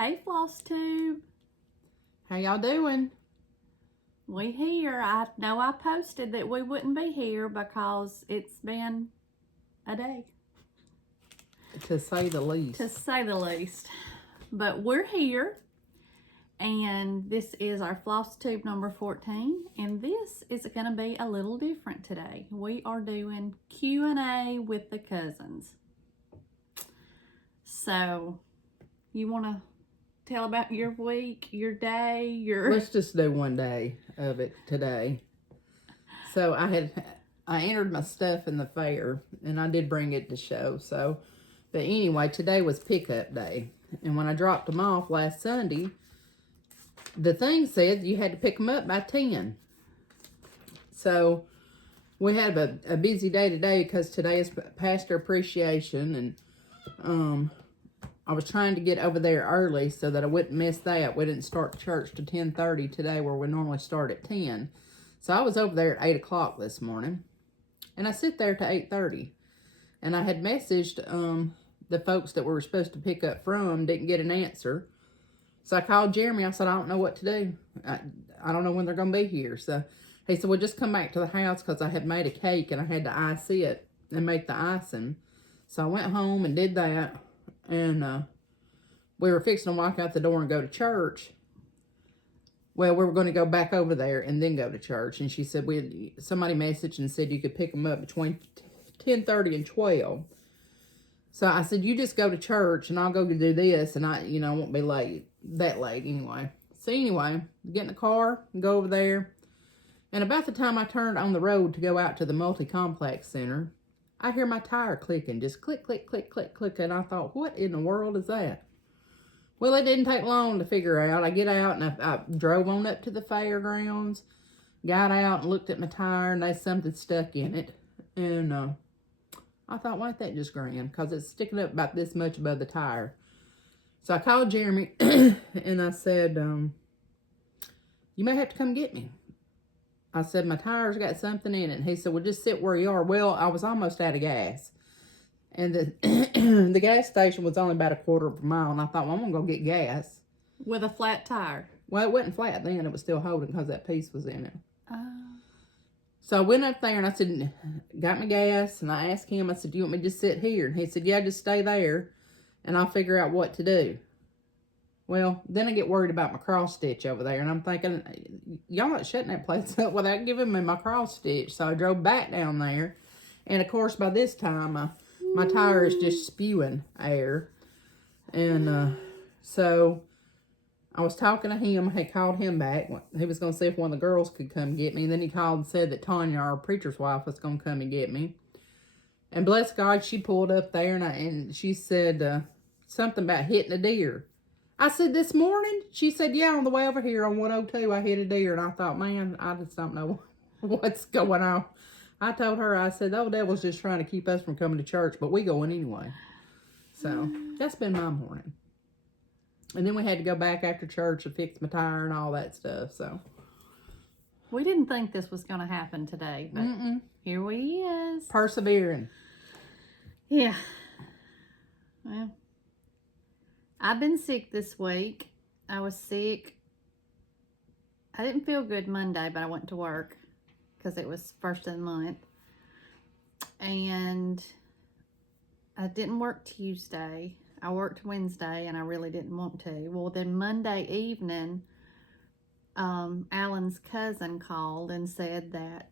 Hey FlossTube. How y'all doing? We here. I know I posted that we wouldn't be here because it's been a day. To say the least. To say the least. But we're here. And this is our FlossTube number 14. And this is going to be a little different today. We are doing Q&A with the cousins. So, you want to tell about your week, your day, your... Let's just do one day of it today. So I entered my stuff in the fair, and I did bring it to show. So, but anyway, today was pickup day. And when I dropped them off last Sunday, the thing said you had to pick them up by 10. So we had a busy day today because today is Pastor Appreciation, and I was trying to get over there early so that I wouldn't miss that. We didn't start church to 10:30 today, where we normally start at 10. So I was over there at 8 o'clock this morning, and I sit there to 8:30. And I had messaged the folks that we were supposed to pick up from, didn't get an answer. So I called Jeremy. I said, I don't know what to do. I don't know when they're going to be here. So he said, well, just come back to the house, because I had made a cake and I had to ice it and make the icing. So I went home and did that. And we were fixing to walk out the door and go to church. Well, we were going to go back over there and then go to church. And she said, somebody messaged and said you could pick them up between 10:30 and 12. So I said, you just go to church and I'll go do this, and I won't be late, that late anyway. So anyway, get in the car and go over there. And about the time I turned on the road to go out to the multi-complex center, I hear my tire clicking, just click, click, click, click, click. And I thought, what in the world is that? Well, it didn't take long to figure out. I get out and I drove on up to the fairgrounds, got out and looked at my tire, and there's something stuck in it. And I thought, why ain't that just grand? Because it's sticking up about this much above the tire. So I called Jeremy and I said, you may have to come get me. I said, my tire's got something in it. And he said, well, just sit where you are. Well, I was almost out of gas. And the gas station was only about a quarter of a mile. And I thought, well, I'm going to go get gas. With a flat tire? Well, it wasn't flat then. It was still holding because that piece was in it. So I went up there and I said, got my gas. And I asked him, I said, do you want me to just sit here? And he said, yeah, just stay there and I'll figure out what to do. Well, then I get worried about my cross stitch over there. And I'm thinking, y'all not shutting that place up without giving me my cross stitch. So I drove back down there. And of course, by this time, my tire is just spewing air. And so I was talking to him. I had called him back. He was going to see if one of the girls could come get me. And then he called and said that Tanya, our preacher's wife, was going to come and get me. And bless God, she pulled up there and she said something about hitting a deer. I said, this morning? She said, yeah, on the way over here on 102, I hit a deer. And I thought, man, I just don't know what's going on. I told her, I said, the old devil's just trying to keep us from coming to church, but we going anyway. So that's been my morning. And then we had to go back after church to fix my tire and all that stuff. So we didn't think this was going to happen today, but here we is. Persevering. Yeah. Well, I've been sick this week. I was sick. I didn't feel good Monday, but I went to work because it was first of the month. And I didn't work Tuesday. I worked Wednesday, and I really didn't want to. Well, then Monday evening, Alan's cousin called and said that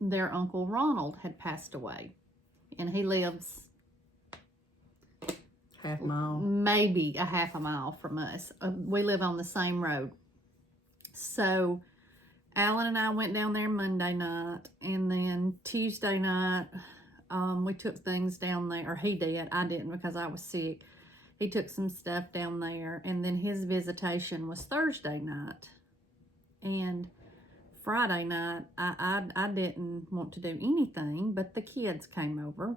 their Uncle Ronald had passed away. And he lives half a mile. Maybe a half a mile from us. We live on the same road. So Alan and I went down there Monday night, and then Tuesday night we took things down there, or he did. I didn't because I was sick. He took some stuff down there, and then his visitation was Thursday night. And Friday night, I didn't want to do anything, but the kids came over.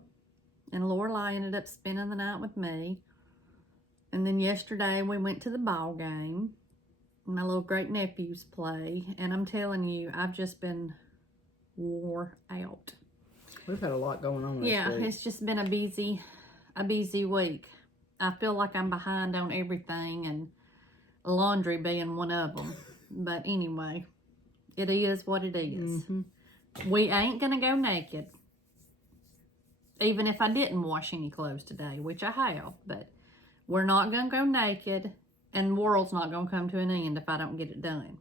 And Lorelai ended up spending the night with me. And then yesterday we went to the ball game. My little great nephews play. And I'm telling you, I've just been wore out. We've had a lot going on this week. It's just been a busy week. I feel like I'm behind on everything, and laundry being one of them. But anyway, it is what it is. We ain't gonna go naked. Even if I didn't wash any clothes today, which I have. But we're not gonna go naked, and the world's not gonna come to an end if I don't get it done.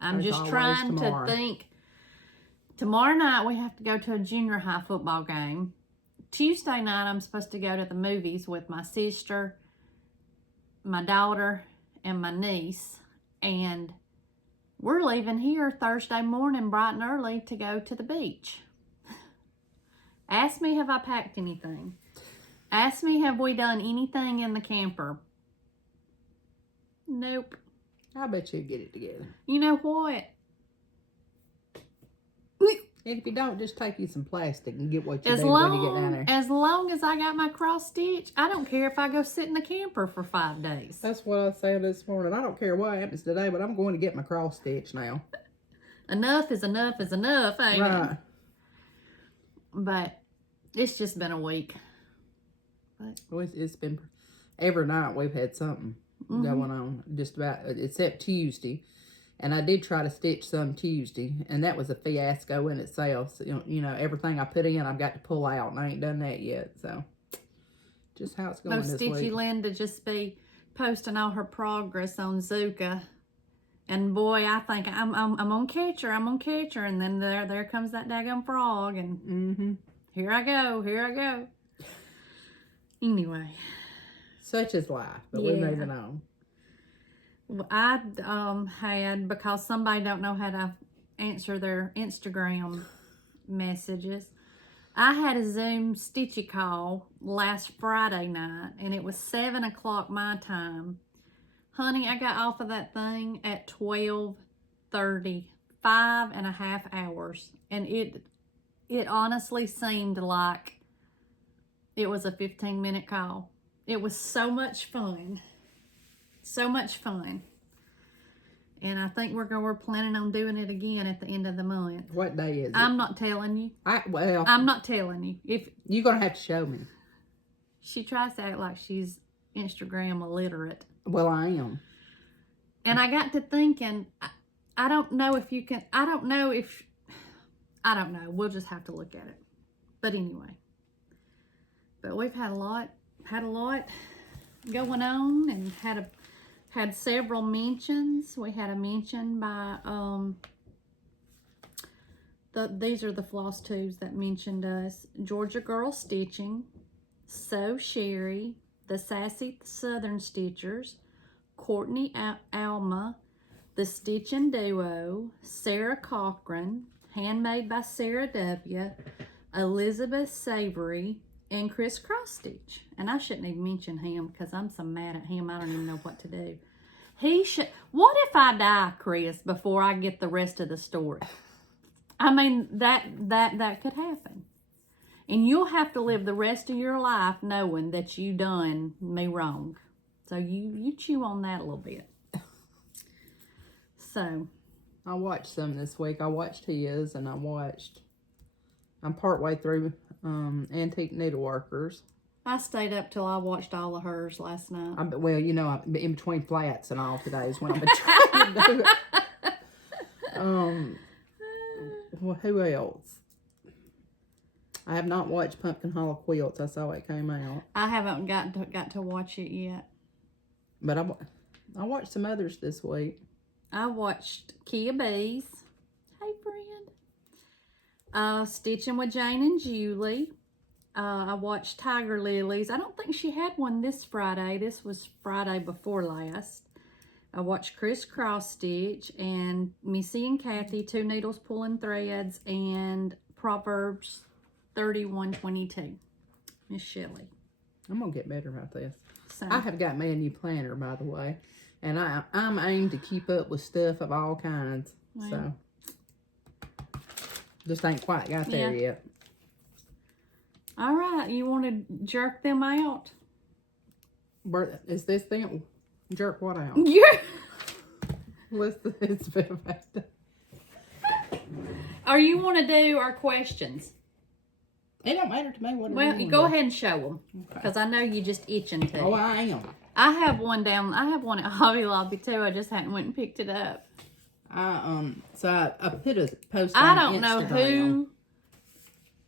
I'm just trying to think. Tomorrow night we have to go to a junior high football game. Tuesday night I'm supposed to go to the movies with my sister, my daughter, and my niece. And we're leaving here Thursday morning bright and early to go to the beach. Ask me, have I packed anything? Ask me, have we done anything in the camper? Nope. I bet you'd get it together. You know what? And if you don't, just take you some plastic and get what you do when you get down there. As long as I got my cross stitch, I don't care if I go sit in the camper for 5 days. That's what I said this morning. I don't care what happens today, but I'm going to get my cross stitch now. Enough is enough is enough, ain't Right. it? But it's just been a week. But Well, it's been every night we've had something going on, just about, except Tuesday. And I did try to stitch some Tuesday, and that was a fiasco in itself. So, you know, everything I put in, I've got to pull out, and I ain't done that yet. So, just how it's going this Stitchy week. Linda just be posting all her progress on Zuka. And boy, I think I'm gonna catch her. I'm gonna catch her. And then there comes that daggone frog, and here I go. Anyway, Such is life, but we're moving on. I had, because somebody don't know how to answer their Instagram messages, I had a Zoom Stitchy call last Friday night, and it was 7 o'clock my time. Honey, I got off of that thing at 12:30, 5.5 hours, and it honestly seemed like it was a 15-minute call. It was so much fun. So much fun. And I think we're planning on doing it again at the end of the month. What day is it? I'm not telling you. Well, I'm not telling you. If you're going to have to show me. she tries to act like she's Instagram illiterate. Well, I am. And I got to thinking, I don't know if you can, I don't know. We'll just have to look at it. But anyway. But we've had a lot going on, and had several mentions. We had a mention by these are the FlossTubes that mentioned us: Georgia Girl Stitching, Shellie, the Sassy Southern Stitchers, Courtney Alma, the Stitching Duo, Sara Cochrane, Handmade by Sarah W, Elizabeth Savory, and Chrisxstitch. And I shouldn't even mention him because I'm so mad at him I don't even know what to do. What if I die, Chris, before I get the rest of the story? I mean, that could happen. And you'll have to live the rest of your life knowing that you done me wrong. So you chew on that a little bit. So. I watched some this week. I watched his, and I'm partway through Antique Needleworkers. I stayed up till I watched all of hers last night. Well, you know, I'm in between flats and all today is when I've been trying to do it. Well, who else? I have not watched Pumpkin Hollow Quilts. I saw it came out. I haven't got to watch it yet. But I watched some others this week. I watched Kea Bee's. Hey, friend. Stitching with Jane and Julie. I watched Tiger Lily's. I don't think she had one this Friday. This was Friday before last. I watched Chrisxstitch and Missy and Kathy, 2 Needles Pulling Threads, and Proverbs 31:22. Miss Shellie. I'm going to get better about this. So, I have got me a new planner, by the way. And I'm aimed to keep up with stuff of all kinds. Well, so, just ain't quite got there yet. All right, you want to jerk them out? Is this them? Jerk what out? Yeah. It's been about Or you want to do our questions? It don't matter to me. Well, you go ahead and show them. Because I know you just itching to. Oh, I am. I have one at Hobby Lobby too. I just hadn't went and picked it up. So I put a post I on don't know Instagram.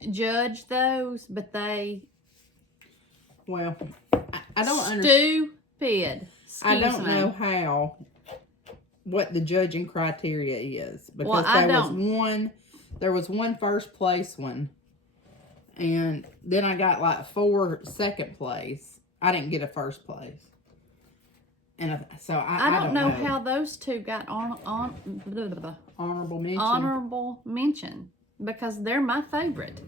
who judged those, but they... Well, I don't understand. Stupid. I don't know what the judging criteria is. Because there was one first place one. And then I got like 4 second place. I didn't get a first place. And so I don't know how those two got honorable mention. Honorable mention. Because they're my favorite.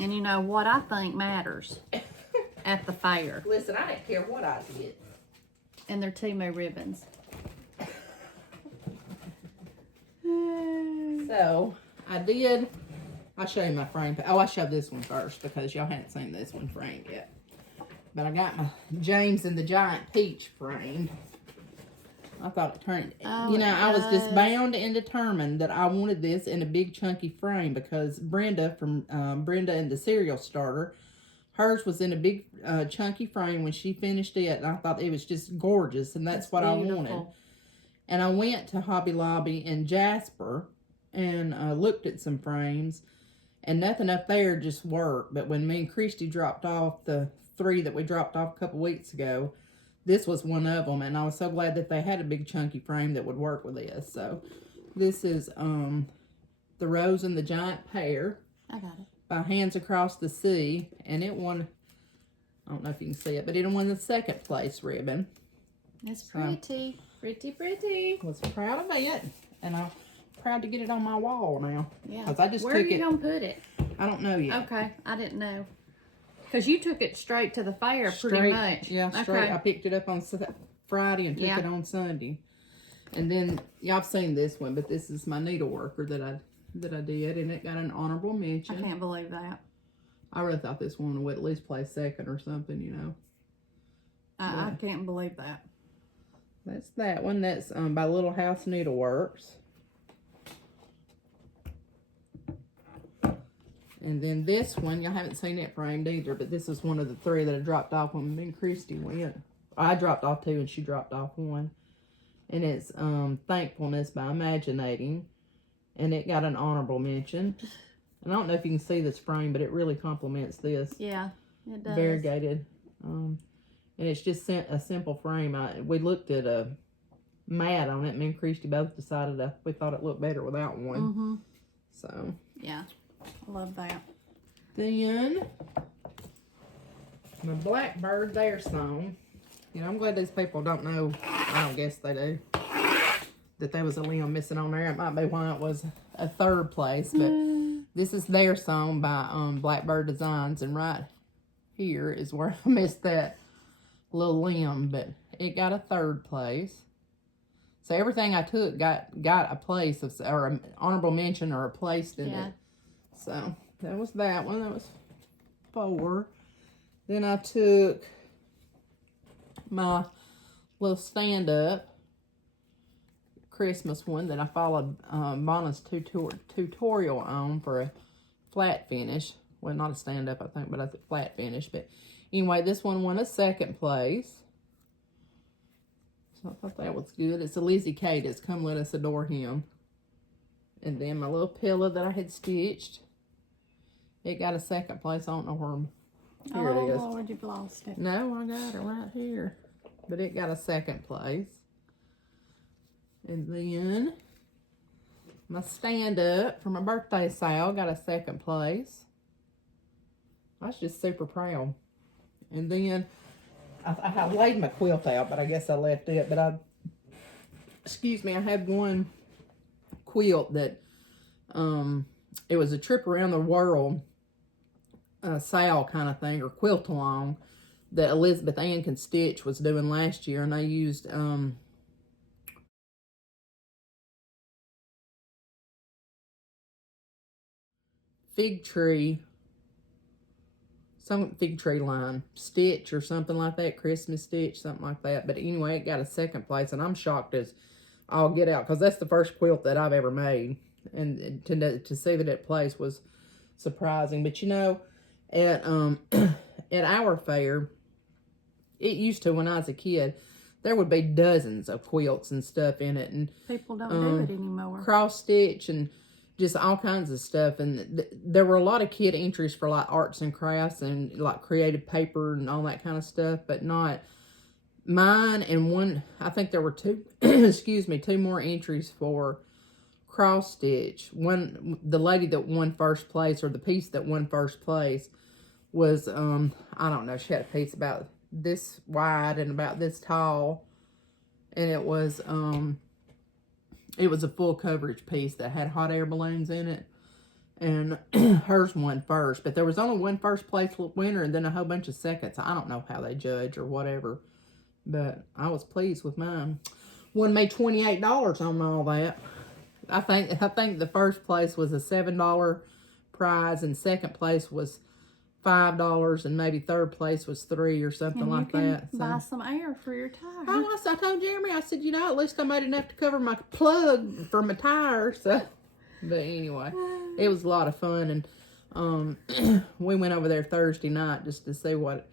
And you know what I think matters at the fair. Listen, I didn't care what I did. And they're Timu ribbons. So, I'll show you my frame. Oh, I showed this one first because y'all hadn't seen this one framed yet. But I got my James and the Giant Peach framed. I thought it turned, I was just bound and determined that I wanted this in a big chunky frame because Brenda from Brenda and the Cereal Starter, hers was in a big chunky frame when she finished it, and I thought it was just gorgeous, and that's what beautiful. I wanted. And I went to Hobby Lobby in Jasper and looked at some frames, and nothing up there just worked. But when me and Christy dropped off the 3 that we dropped off a couple weeks ago, this was one of them, and I was so glad that they had a big chunky frame that would work with this. So this is the Rose and the Giant Pear. I got it. By Hands Across the Sea, and it won, I don't know if you can see it, but it won the 2nd place ribbon. It's pretty. Pretty. I was proud of it, and I'm proud to get it on my wall now. Yeah. I just Where are you going to put it? I don't know yet. Okay, I didn't know. Because you took it straight to the fair pretty much. Yeah, straight. Okay. I picked it up on Friday and took it on Sunday. And then, y'all have seen this one, but this is my Needleworker that I did, and it got an honorable mention. I can't believe that. I really thought this one would at least play 2nd or something, you know. I can't believe that. That's that one. That's by Little House Needleworks. And then this one, y'all haven't seen it framed either, but this is one of the 3 that I dropped off when me and Christy went. I dropped off 2 and she dropped off 1. And it's Thankfulness by Imaginating. And it got an honorable mention. And I don't know if you can see this frame, but it really complements this. Yeah, it does. Variegated. And it's just a simple frame. We looked at a mat on it. Me and Christy both decided we thought it looked better without one. Mm-hmm. So. Yeah, I love that. Then, my Blackbird Their Song. You know, I'm glad these people don't know. I don't guess they do. That there was a limb missing on there. It might be why it was a 3rd place. But this is Their Song by Blackbird Designs. And right here is where I missed that little limb. But it got a 3rd place. So everything I took got a place or an honorable mention or a place in it. So that was that one. That was 4. Then I took my little stand-up Christmas one that I followed Vonna's tutorial on for a flat finish. Well, not a stand-up, I think, but a flat finish. But anyway, this one won a 2nd place. So I thought that was good. It's a Lizzie Cadis, Come Let Us Adore Him. And then my little pillow that I had stitched. It got a 2nd place. I don't know where. Here it is. Oh, Lord, you've lost it. No, I got it right here. But it got a 2nd place. And then my stand-up for my birthday sale got a 2nd place. I was just super proud. And then I laid my quilt out, but I guess I left it. But I had one quilt that, it was a trip around the world sale kind of thing, or quilt along, that Elizabeth Ann Can Stitch was doing last year. And I used, fig tree line stitch or something like that, Christmas stitch, something like that. But anyway, it got a 2nd place, and I'm shocked as I'll get out, because that's the first quilt that I've ever made, and to see that it placed was surprising. But you know, at at our fair, it used to, when I was a kid, there would be dozens of quilts and stuff in it, and people don't do it anymore. Cross stitch and just all kinds of stuff. And there were a lot of kid entries for like arts and crafts and like creative paper and all that kind of stuff, but not mine. And one, I think there were two, excuse me, two more entries for cross stitch. One, the lady that won first place, or the piece that won first place, was I don't know, she had a piece about this wide and about this tall, and it was a full coverage piece that had hot air balloons in it, and hers won first. But there was only one first place winner and then a whole bunch of seconds. I don't know how they judge or whatever, but I was pleased with mine. One made $28 on all that. I think the first place was a $7 prize, and second place was $5, and maybe third place was $3 or something like that. So buy some air for your tire. Oh, I told Jeremy, I said, you know, at least I made enough to cover my plug for my tire. So, but anyway, it was a lot of fun, and we went over there Thursday night just to see what,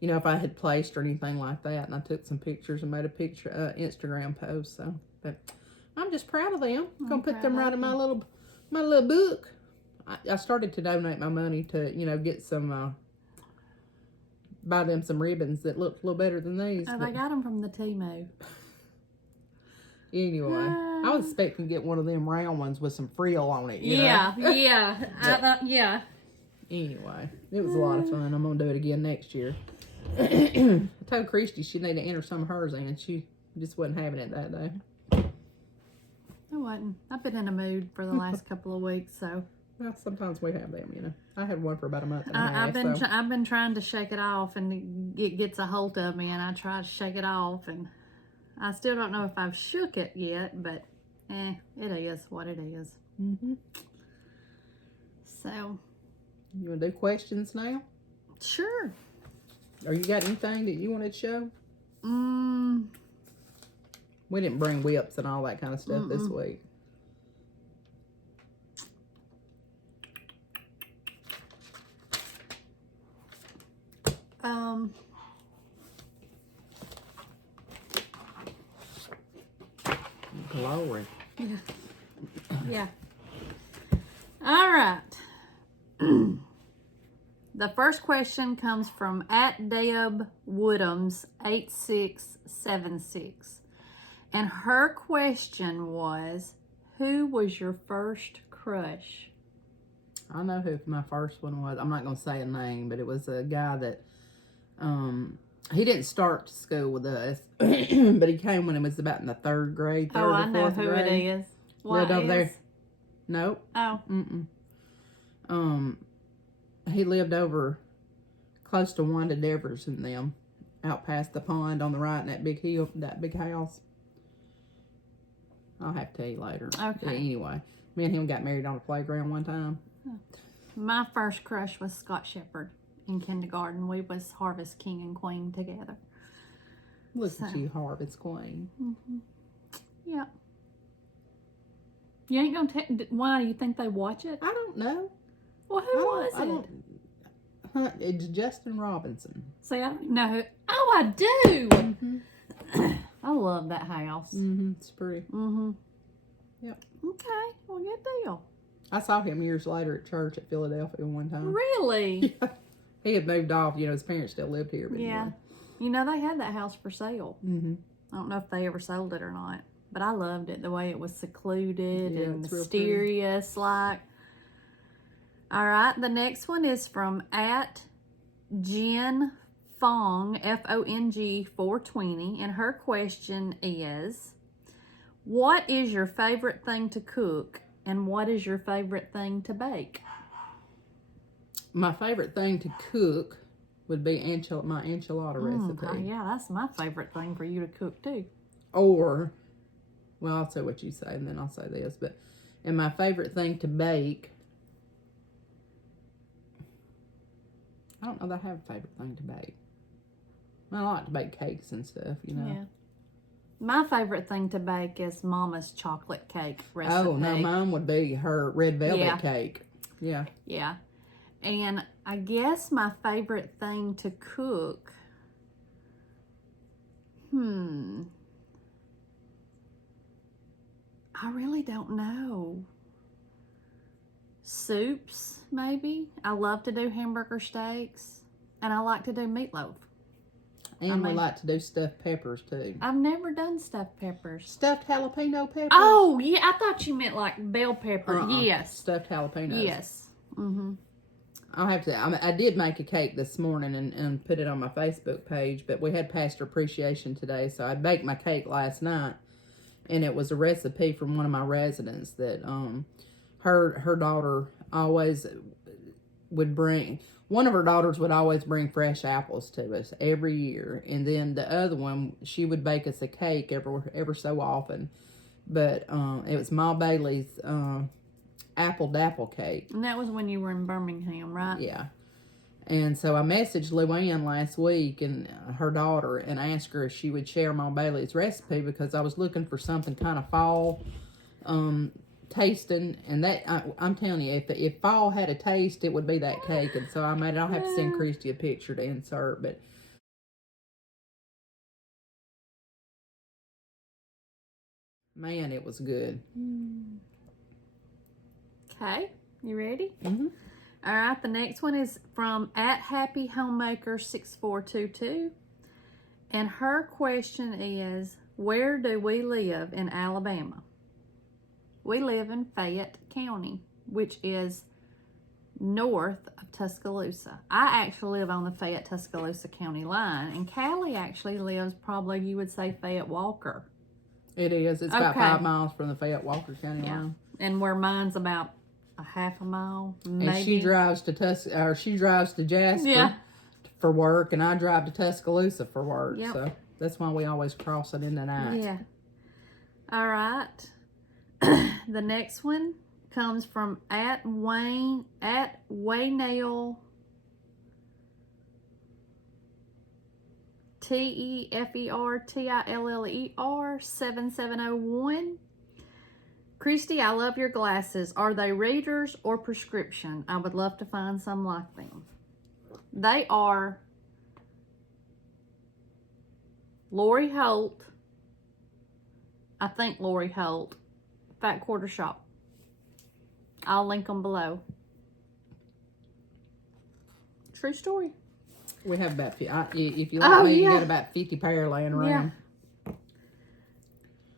you know, if I had placed or anything like that, and I took some pictures and made a Instagram post. So, but I'm just proud of them. I'm gonna put them right in my little book. I started to donate my money to, you know, get some, buy them some ribbons that look a little better than these. Oh, they got them from the Temu. Anyway, I was expecting to get one of them round ones with some frill on it. You know? Yeah. Yeah. Anyway, it was a lot of fun. I'm going to do it again next year. I told Christy she needed to enter some of hers in, and she just wasn't having it that day. I wasn't. I've been in a mood for the last couple of weeks, so. Well, sometimes we have them, you know. I had one for about a month and a half. I've been trying to shake it off, and it gets a hold of me, and I try to shake it off, and I still don't know if I've shook it yet, but it is what it is. Mm-hmm. So. You want to do questions now? Sure. Or you got anything that you wanted to show? We didn't bring whips and all that kind of stuff this week. Glory. Yeah. Yeah. All right. The first question comes from @DebWoodhams8676. And her question was, who was your first crush? I know who my first one was. I'm not going to say a name, but it was a guy that, he didn't start school with us, but he came when he was about in the third grade, third or fourth grade. Oh, I know who it is. Lived over there. Nope. Oh. He lived over close to Wanda Devers and them, out past the pond on the right in that big hill, that big house. I'll have to tell you later. Okay. But anyway, me and him got married on a playground one time. My first crush was Scott Shepherd in kindergarten. We was Harvest King and Queen together. Look at you, Harvest Queen. Mm-hmm. Yeah. You ain't gonna why do you think they watch it? I don't know. Well, who was it? It's Justin Robinson. See, I don't know who. Oh, I do. Mm-hmm. I love that house. Mm-hmm. It's pretty. Mm-hmm. Yep. Okay. Well, good deal. I saw him years later at church at Philadelphia one time. Really? Yeah. He had moved off. You know, his parents still lived here. But yeah. Anyway. You know, they had that house for sale. Mm-hmm. I don't know if they ever sold it or not. But I loved it. The way it was secluded and mysterious. Like. All right. The next one is from @Jen Fong, Fong 420. And her question is, what is your favorite thing to cook? And what is your favorite thing to bake? My favorite thing to cook would be my enchilada recipe. Oh, yeah, that's my favorite thing for you to cook too. Or, well, I'll say what you say and then I'll say this. And my favorite thing to bake, I don't know that I have a favorite thing to bake. I like to bake cakes and stuff, you know. Yeah. My favorite thing to bake is Mama's chocolate cake recipe. Oh, no, mine would be her red velvet cake. Yeah. Yeah. And I guess my favorite thing to cook, I really don't know. Soups, maybe. I love to do hamburger steaks, and I like to do meatloaf. And we like to do stuffed peppers too. I've never done stuffed peppers. Stuffed jalapeno peppers? Oh, yeah. I thought you meant like bell pepper. Yes. Stuffed jalapenos. Yes. I'll have to. I did make a cake this morning and put it on my Facebook page, but we had Pastor Appreciation today, so I baked my cake last night, and it was a recipe from one of my residents that her daughter always would bring. One of her daughters would always bring fresh apples to us every year, and then the other one, she would bake us a cake ever so often. But it was Ma Bailey's apple dapple cake. And that was when you were in Birmingham, right? Yeah. And so I messaged Luann last week and her daughter and asked her if she would share Ma Bailey's recipe, because I was looking for something kind of fall tasting, and that I'm telling you, if fall had a taste, it would be that cake. And so I made it. I'll have to send Christy a picture to insert, but man, it was good. Okay, you ready? Mm-hmm. All right, the next one is from @HappyHomemaker6422, and her question is, where do we live in Alabama? We live in Fayette County, which is north of Tuscaloosa. I actually live on the Fayette-Tuscaloosa County line, and Callie actually lives probably, you would say, Fayette-Walker. It is. It's about 5 miles from the Fayette-Walker County line. And where mine's about a half a mile, maybe. And she drives to Jasper for work, and I drive to Tuscaloosa for work. Yep. So that's why we always cross it in the night. Yeah. All right. The next one comes from @Waynail TEFERTILLER 7701. Christy, I love your glasses. Are they readers or prescription? I would love to find some like them. They are Lori Holt. I think Lori Holt. Fat Quarter Shop. I'll link them below. True story. We have about, if you like me, you got about 50 pair laying around. Yeah.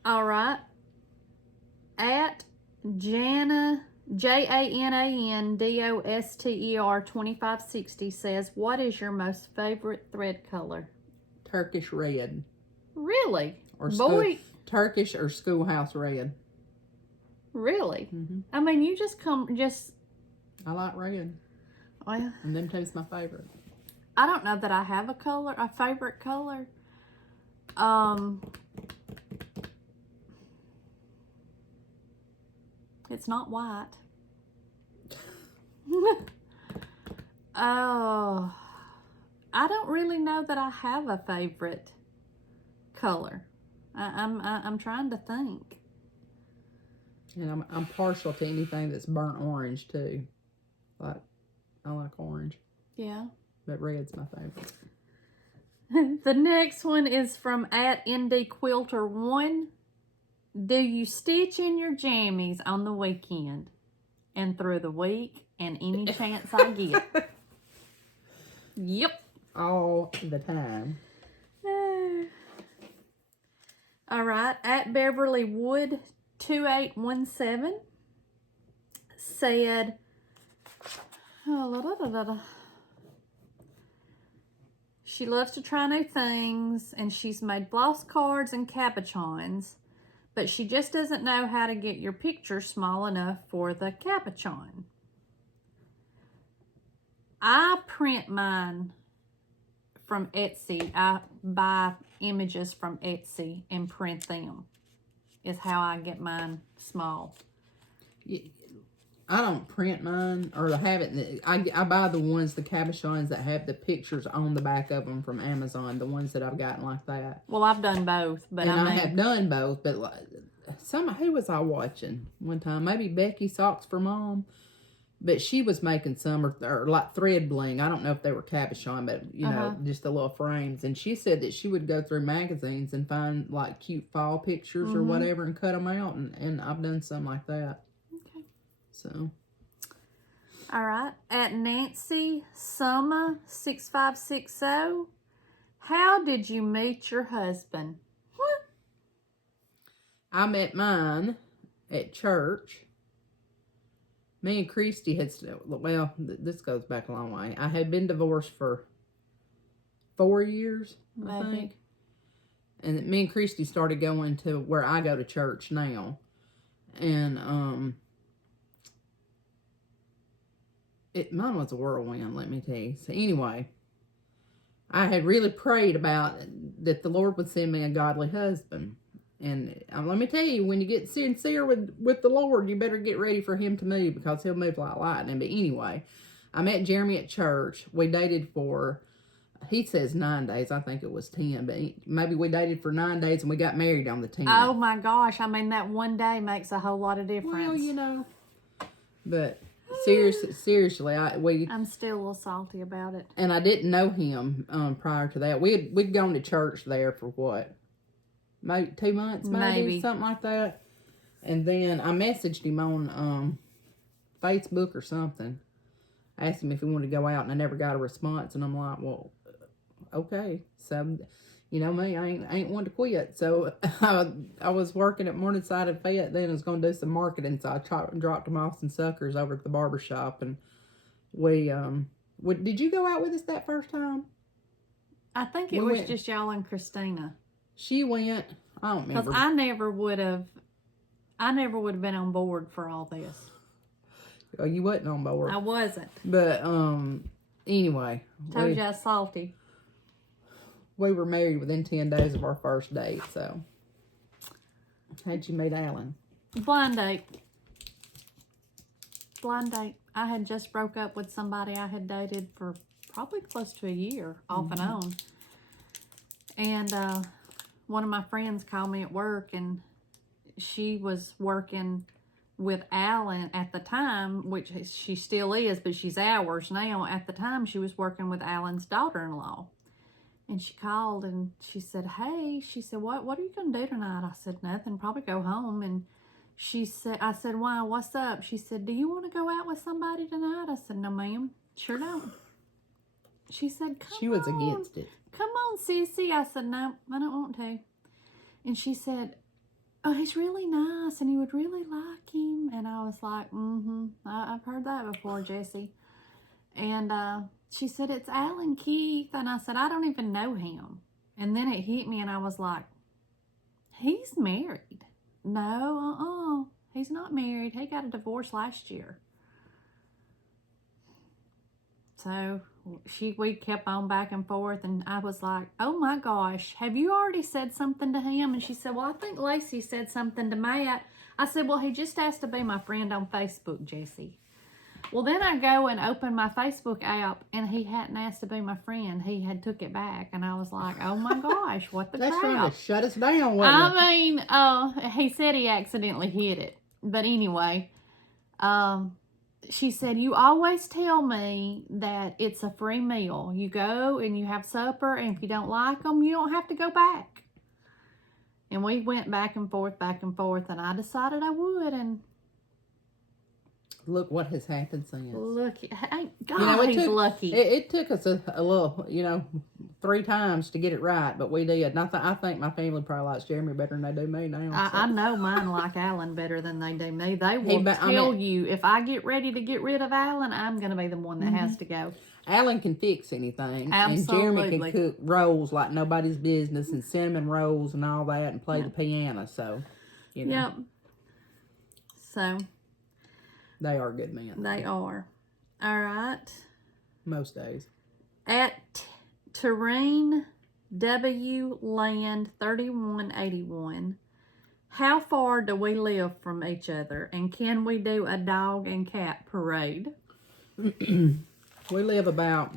All right. @JANANDOSTER 2560 says, what is your most favorite thread color? Turkish red. Really? Or Turkish or schoolhouse red. Really? Mm-hmm. I mean, you I like red. Well, and them two's my favorite. I don't know that I have a favorite color. It's not white. Oh, I don't really know that I have a favorite color. I'm trying to think. And I'm partial to anything that's burnt orange too. I like orange. Yeah. But red's my favorite. The next one is from @NDQuilter1. Do you stitch in your jammies on the weekend and through the week and any chance I get? Yep. All the time. All right. @BeverlyWood 2817 said, she loves to try new things, and she's made floss cards and capuchons, but she just doesn't know how to get your picture small enough for the capuchon. I print mine from Etsy. I buy images from Etsy and print them. Is how I get mine small. I don't print mine or have it. I buy the cabochons that have the pictures on the back of them from Amazon. The ones that I've gotten like that. Well, I've done both, but I have done both. But who was I watching one time? Maybe Becky Socks for Mom. But she was making some, or like thread bling. I don't know if they were cabochon, but, you know, just the little frames. And she said that she would go through magazines and find, like, cute fall pictures or whatever and cut them out. And I've done some like that. Okay. So. All right. At Nancy Summer 6560, how did you meet your husband? What? I met mine at church. Me and Christy had, well, this goes back a long way. I had been divorced for 4 years, I think. And me and Christy started going to where I go to church now. And mine was a whirlwind, let me tell you. So anyway, I had really prayed about that the Lord would send me a godly husband. And let me tell you, when you get sincere with the Lord, you better get ready for him to move, because he'll move like lightning. But anyway, I met Jeremy at church. We dated for, he says 9 days. I think it was 10. But maybe we dated for 9 days and we got married on the 10th. Oh my gosh. I mean, that one day makes a whole lot of difference. Well, you know. But seriously, I'm still a little salty about it. And I didn't know him prior to that. We'd gone to church there for what? Maybe 2 months, maybe something like that. And then I messaged him on Facebook or something. I asked him if he wanted to go out, and I never got a response. And I'm like, well, okay. So, you know me, I ain't one to quit. So I was working at Morningside and Fayette then. I was going to do some marketing, so I dropped him off some suckers over at the barbershop. And we did you go out with us that first time? I think it was just y'all and Christina. She went, I don't remember. Because I never would have been on board for all this. Oh, you wasn't on board. I wasn't. But, anyway. Told you I was salty. We were married within 10 days of our first date, so. How'd you meet Alan? Blind date. Blind date. I had just broke up with somebody I had dated for probably close to a year, off and on. And, one of my friends called me at work, and she was working with Alan at the time, which she still is, but she's ours now. At the time, she was working with Alan's daughter-in-law. And she called and she said, hey, she said, what are you going to do tonight? I said, nothing, probably go home. And I said, why, what's up? She said, do you want to go out with somebody tonight? I said, no, ma'am, sure don't. She said, come on. She was against it. Come on, sissy. I said, no, I don't want to. And she said, oh, he's really nice and you would really like him. And I was like, I've heard that before, Jessie. And she said, it's Alan Keith. And I said, I don't even know him. And then it hit me and I was like, he's married. No, he's not married. He got a divorce last year. So we kept on back and forth, and I was like, oh my gosh, have you already said something to him? And she said, well, I think Lacey said something to Matt. I said, well, he just asked to be my friend on Facebook, Jessie. Well, then I go and open my Facebook app, and he hadn't asked to be my friend. He had took it back, and I was like, oh my gosh, what the crap? That's trying to shut us down, wasn't it? I mean, he said he accidentally hit it. But anyway, she said, you always tell me that it's a free meal. You go and you have supper, and if you don't like them, you don't have to go back. And we went back and forth, and I decided I would, and look what has happened since. Look, hey, God, he's lucky. It took us a little, 3 times to get it right, but we did. And I think my family probably likes Jeremy better than they do me now. I know mine like Alan better than they do me. They will tell you, if I get ready to get rid of Alan, I'm going to be the one that has to go. Alan can fix anything. Absolutely. And Jeremy can cook rolls like nobody's business, and cinnamon rolls and all that, and play the piano. So, Yep. So. They are good men. They are. All right. Most days. At Terrain W. Land 3181, how far do we live from each other? And can we do a dog and cat parade? We live about,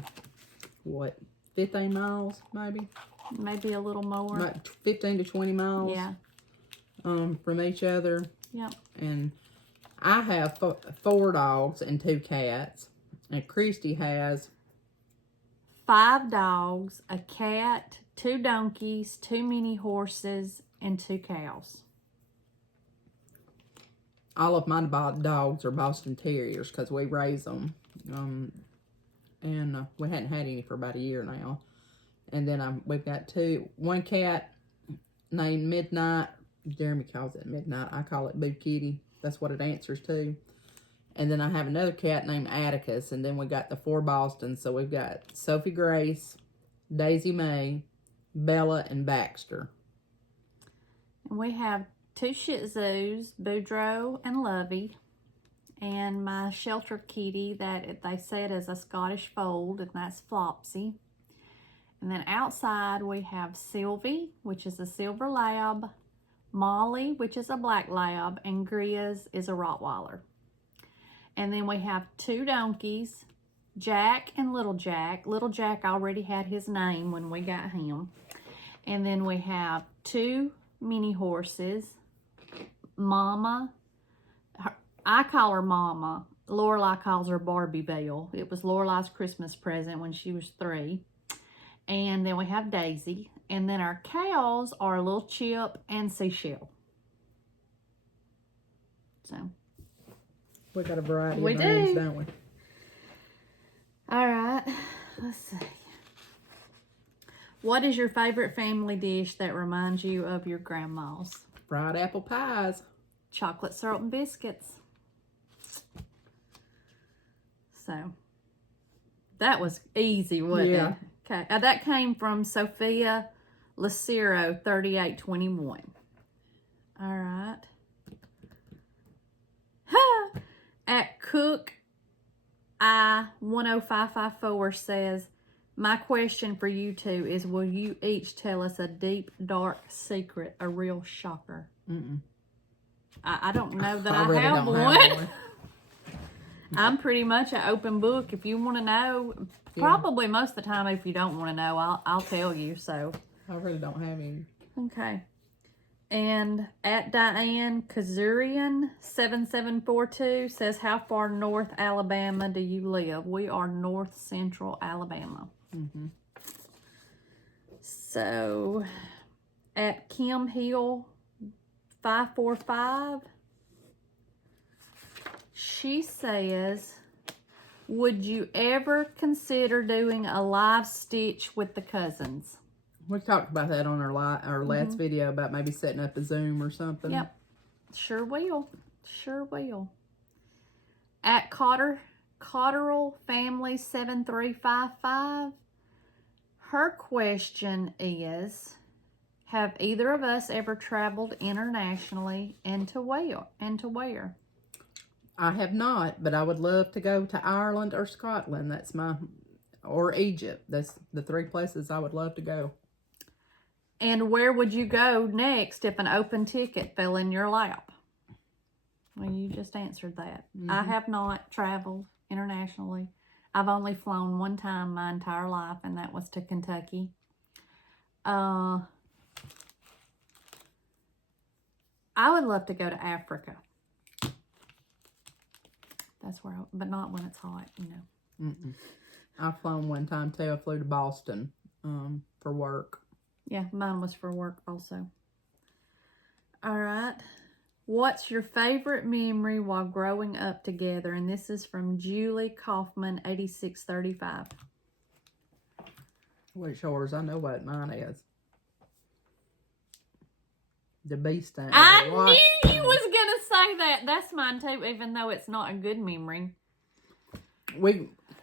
15 miles, maybe? Maybe a little more. About 15 to 20 miles. Yeah. From each other. Yep. And I have 4 dogs and 2 cats. And Christy has 5 dogs, a cat, 2 donkeys, 2 mini horses, and 2 cows. all of my dogs are Boston Terriers because we raise them. And we hadn't had any for about a year now. And then we've got 1 cat named Midnight. Jeremy calls it Midnight. I call it Boo Kitty. That's what it answers to. And then I have another cat named Atticus. And then we got the 4 Bostons. So we've got Sophie Grace, Daisy Mae, Bella, and Baxter. And we have 2 Shih Tzus, Boudreaux and Lovey. And my shelter kitty that they said is a Scottish fold, and that's Flopsy. And then outside we have Sylvie, which is a silver lab, Molly, which is a black lab, and Grizz is a Rottweiler. And then we have 2 donkeys, Jack and Little Jack. Little Jack already had his name when we got him. And then we have 2 mini horses, Mama. I call her Mama. Lorelai calls her Barbie Belle. It was Lorelai's Christmas present when she was 3. And then we have Daisy. And then our cows are Little Chip and Seashell. So We got a variety we of names, do. don't we? All right. Let's see. What is your favorite family dish that reminds you of your grandma's? Fried apple pies. Chocolate syrup and biscuits. So, that was easy, wasn't it? Okay. That came from Sophia Lucero, 3821. All right. Ha! At Cook I10554 says, my question for you two is, will you each tell us a deep, dark secret, a real shocker? I don't know that I really have don't one. have one. I'm pretty much an open book. If you want to know, probably most of the time, if you don't want to know, I'll tell you. So I really don't have any. okay. And at Diane Kazurian 7742 says, how far north Alabama do you live? We are north central Alabama. So at Kim Hill 545, she says, would you ever consider doing a live stitch with the cousins? We talked about that on our last video about maybe setting up a Zoom or something. Yep. Sure will. Sure will. At Cotterell Family 7355, her question is, have either of us ever traveled internationally, and to where? I have not, but I would love to go to Ireland or Scotland. Or Egypt. That's the 3 places I would love to go. And where would you go next if an open ticket fell in your lap? Well, you just answered that. I have not traveled internationally. I've only flown one time my entire life, and that was to Kentucky. I would love to go to Africa. That's where, but not when it's hot, you know. I've flown one time too. I flew to Boston for work. Yeah, mine was for work also. All right. What's your favorite memory while growing up together? And this is from Julie Kaufman, 8635. What's yours? I know what mine is. The bee sting. I knew you was going to say that. That's mine too, even though it's not a good memory.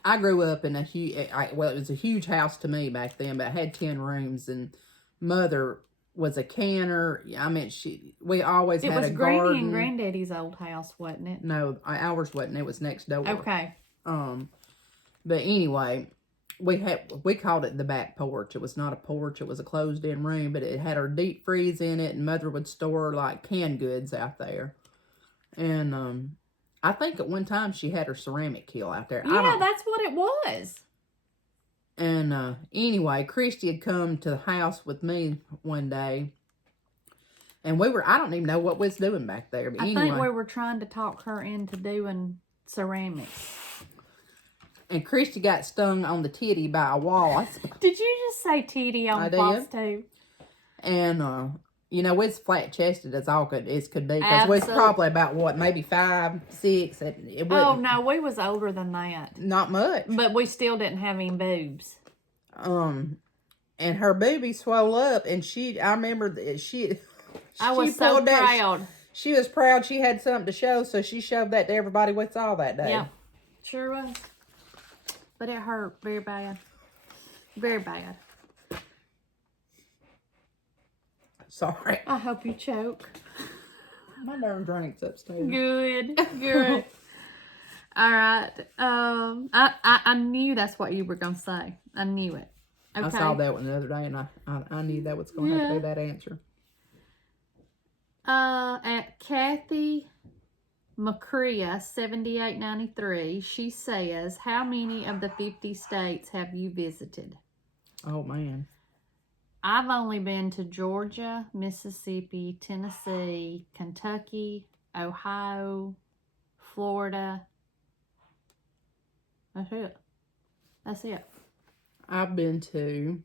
I grew up in a huge, well, it was a huge house to me back then, but it had 10 rooms, and Mother was a canner. I mean, we always had a garden. It was Granny and Granddaddy's old house, wasn't it? No, ours wasn't. It was next door. Okay. But anyway, we called it the back porch. It was not a porch. It was a closed-in room, but it had our deep freeze in it, and Mother would store like canned goods out there. And I think at one time she had her ceramic kiln out there. Yeah, that's what it was. And anyway, Christy had come to the house with me one day, And I don't even know what we was doing back there. But I anyway. think we were trying to talk her into doing ceramics. And Christy got stung on the titty by a wasp. Did you just say titty on FlossTube? And, you know, it's flat-chested as all could be. Because we're probably about, what, maybe 5, 6. Oh, no, we was older than that. Not much. But we still didn't have any boobs. And her boobie swelled up. And I remember that I was so proud. She was proud she had something to show. So she showed that to everybody we saw that day. Yeah, sure was. But it hurt very bad. Very bad. Sorry. I hope you choke. My darn drink's upstairs. Good. Good. All right. I knew that's what you were going to say. I knew it. Okay. I saw that one the other day, and I knew that was going to have to be that answer. At Kathy McCrea 7893, she says, how many of the 50 states have you visited? Oh, man. I've only been to Georgia, Mississippi, Tennessee, Kentucky, Ohio, Florida. That's it. That's it. I've been to...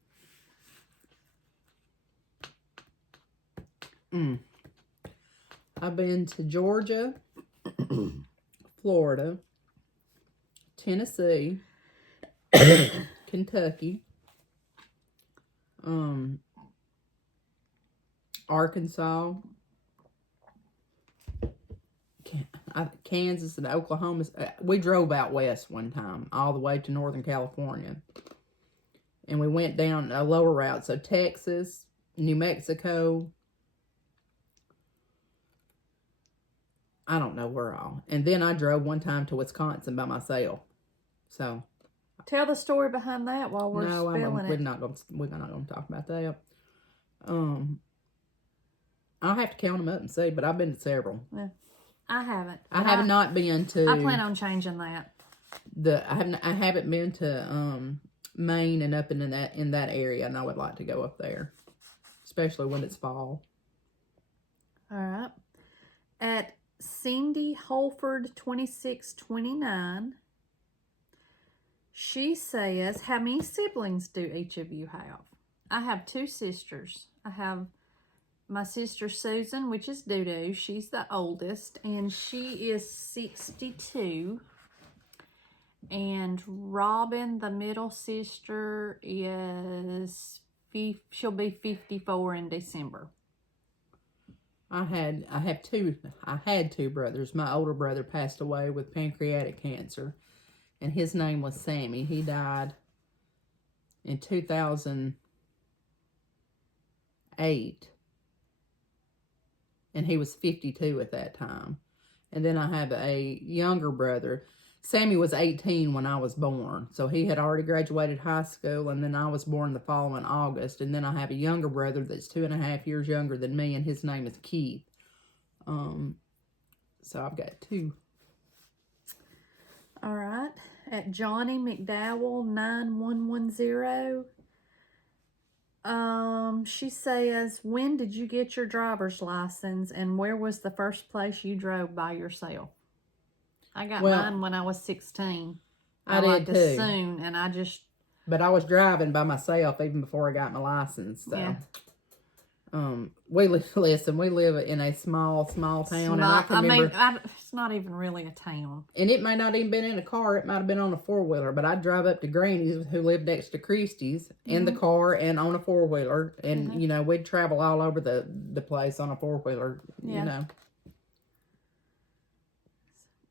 I've been to Georgia, Florida, Tennessee, Kentucky, Arkansas, Kansas, and Oklahoma. We drove out west one time, all the way to Northern California. And we went down a lower route. So Texas, New Mexico, I don't know where all. And then I drove one time to Wisconsin by myself. So tell the story behind that while we're spilling it. We're not going to talk about that. I'll have to count them up and see, but I've been to several. Yeah, I haven't. I have not been to. I plan on changing that. I haven't been to Maine and up in that area, and I would like to go up there, especially when it's fall. All right. At Cindy Holford 2629, she says, how many siblings do each of you have? I have 2 sisters. I have my sister Susan, which is Doo-Doo. She's the oldest, and she is 62. And Robin, the middle sister, she'll be 54 in December. I had 2 brothers. My older brother passed away with pancreatic cancer, and his name was Sammy. He died in 2008, and he was 52 at that time. And then I have a younger brother. Sammy was 18 when I was born, so he had already graduated high school, and then I was born the following August. And then I have a younger brother that's 2.5 years younger than me, and his name is Keith. So I've got 2. All right. At Johnny McDowell 9110, she says, when did you get your driver's license, and where was the first place you drove by yourself? I got mine when I was 16. I did too. Soon, and But I was driving by myself even before I got my license. So, yeah. We live in a small town, and I can remember. It's not even really a town. And it may not even been in a car. It might have been on a 4-wheeler. But I'd drive up to Granny's, who lived next to Christie's, in the car and on a 4-wheeler. And, you know, we'd travel all over the place on a 4-wheeler, you know.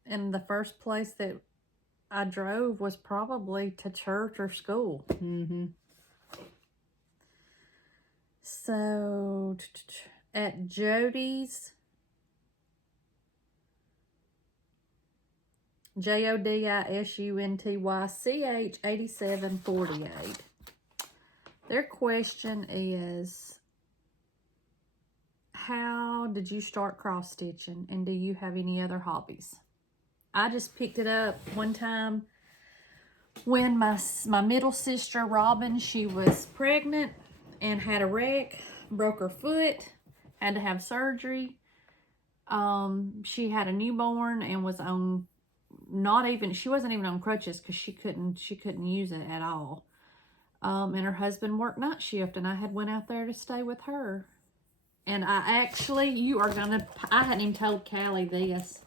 And the first place that I drove was probably to church or school. Mm-hmm. So, at Jody's, JODISUNTYCH 8748. Their question is, how did you start cross stitching, and do you have any other hobbies? I just picked it up one time when my middle sister Robin, she was pregnant and had a wreck, broke her foot, had to have surgery. She had a newborn and was on she wasn't even on crutches because she couldn't use it at all. And her husband worked night shift, and I had went out there to stay with her. And I hadn't even told Callie this.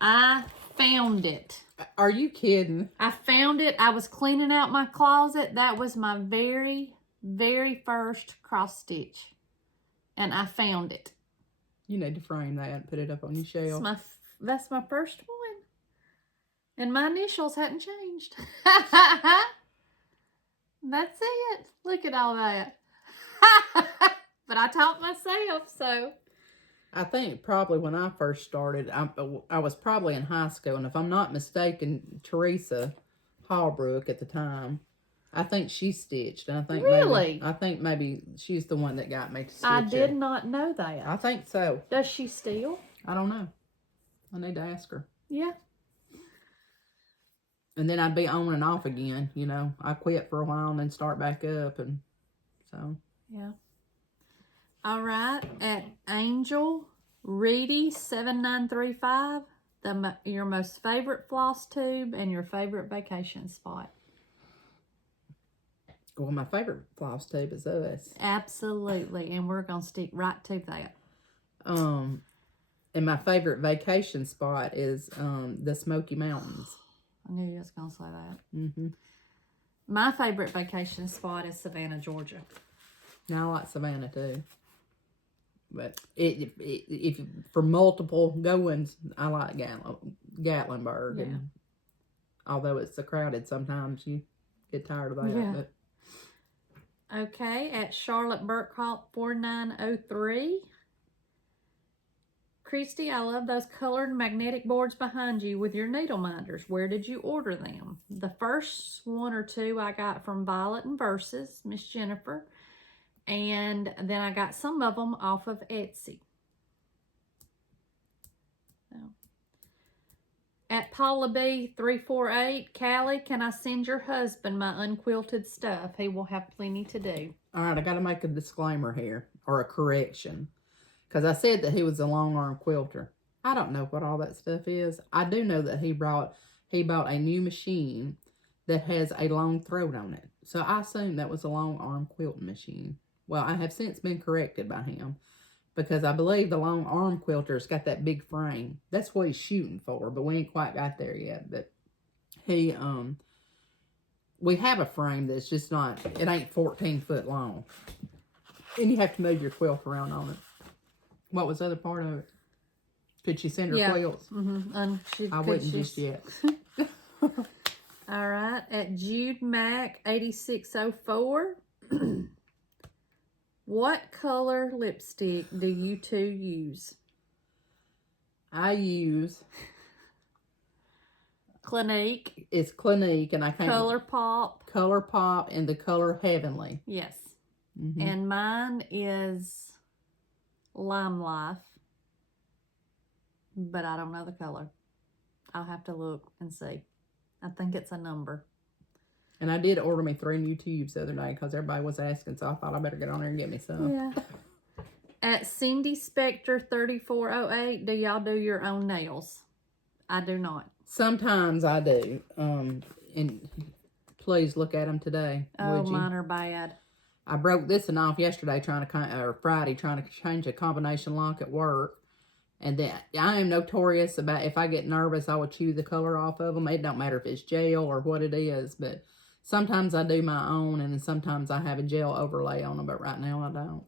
I found it. Are you kidding? I found it. I was cleaning out my closet. That was my very, very first cross stitch. And I found it. You need to frame that and put it up on your shelf. That's my first one. And my initials hadn't changed. That's it. Look at all that. But I taught myself, so. I think probably when I first started, I was probably in high school. And if I'm not mistaken, Teresa Hallbrook at the time, I think she stitched. And I think really? Maybe she's the one that got me to stitch I did not know that. I think so. Does she still? I don't know. I need to ask her. Yeah. And then I'd be on and off again, you know. I quit for a while and then start back up, and so. Yeah. All right. At Angel Reedy 7935, your most favorite floss tube and your favorite vacation spot. Well, my favorite floss tube is us. Absolutely, and we're gonna stick right to that. And my favorite vacation spot is the Smoky Mountains. I knew you was gonna say that. Mm-hmm. My favorite vacation spot is Savannah, Georgia. Now I like Savannah too, but if for multiple goings, I like Gatlinburg. Yeah. And although it's so crowded, sometimes you get tired of that. Yeah. But. Okay, at Charlotte Burkhart 4903. Christy, I love those colored magnetic boards behind you with your needle minders. Where did you order them? The first one or two I got from Violet and Versus, Miss Jennifer. And then I got some of them off of Etsy. So. At Paula B 348, Callie, can I send your husband my unquilted stuff? He will have plenty to do. All right, I got to make a disclaimer here, or a correction. Because I said that he was a long arm quilter. I don't know what all that stuff is. I do know that he bought a new machine that has a long throat on it. So I assume that was a long arm quilting machine. Well, I have since been corrected by him. Because I believe the long arm quilter's got that big frame. That's what he's shooting for, but we ain't quite got there yet. But we have a frame that's just not, it ain't 14 foot long. And you have to move your quilt around on it. What was the other part of it? Could she send her quilts? Mm-hmm. I wouldn't just yet. All right. At Jude Mac 8604. What color lipstick do you two use? I use Clinique. It's Clinique, and I can't. Color Pop, and the color Heavenly. Yes. Mm-hmm. And mine is Lime Life, but I don't know the color. I'll have to look and see. I think it's a number. And I did order me 3 new tubes the other day because everybody was asking, so I thought I better get on there and get me some. Yeah. At Cindy Spectre 3408, do y'all do your own nails? I do not. Sometimes I do. And please look at them today. Oh, mine are bad. I broke this one off yesterday Friday trying to change a combination lock at work. And then I am notorious about if I get nervous, I will chew the color off of them. It don't matter if it's gel or what it is, but sometimes I do my own, and then sometimes I have a gel overlay on them, but right now I don't.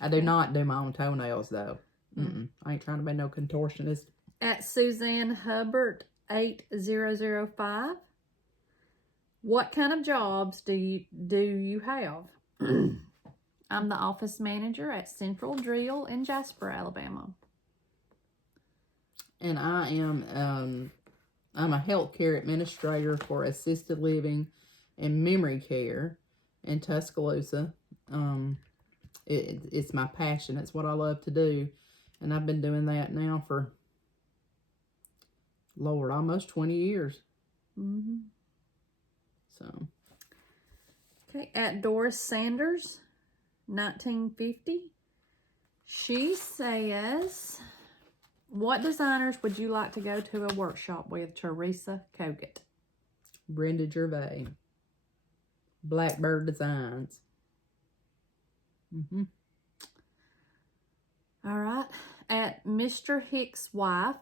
I do not do my own toenails, though. I ain't trying to be no contortionist. At Suzanne Hubbard 8005, what kind of jobs do you have? I'm the office manager at Central Drill in Jasper, Alabama. And I am, I'm a healthcare administrator for assisted living and memory care in Tuscaloosa. It's my passion. It's what I love to do. And I've been doing that now for, Lord, almost 20 years. Mm-hmm. So. Okay, at Doris Sanders 1950. She says, what designers would you like to go to a workshop with? Teresa Kogut. Brenda Gervais. Blackbird Designs. All right. At Mr. Hicks' wife.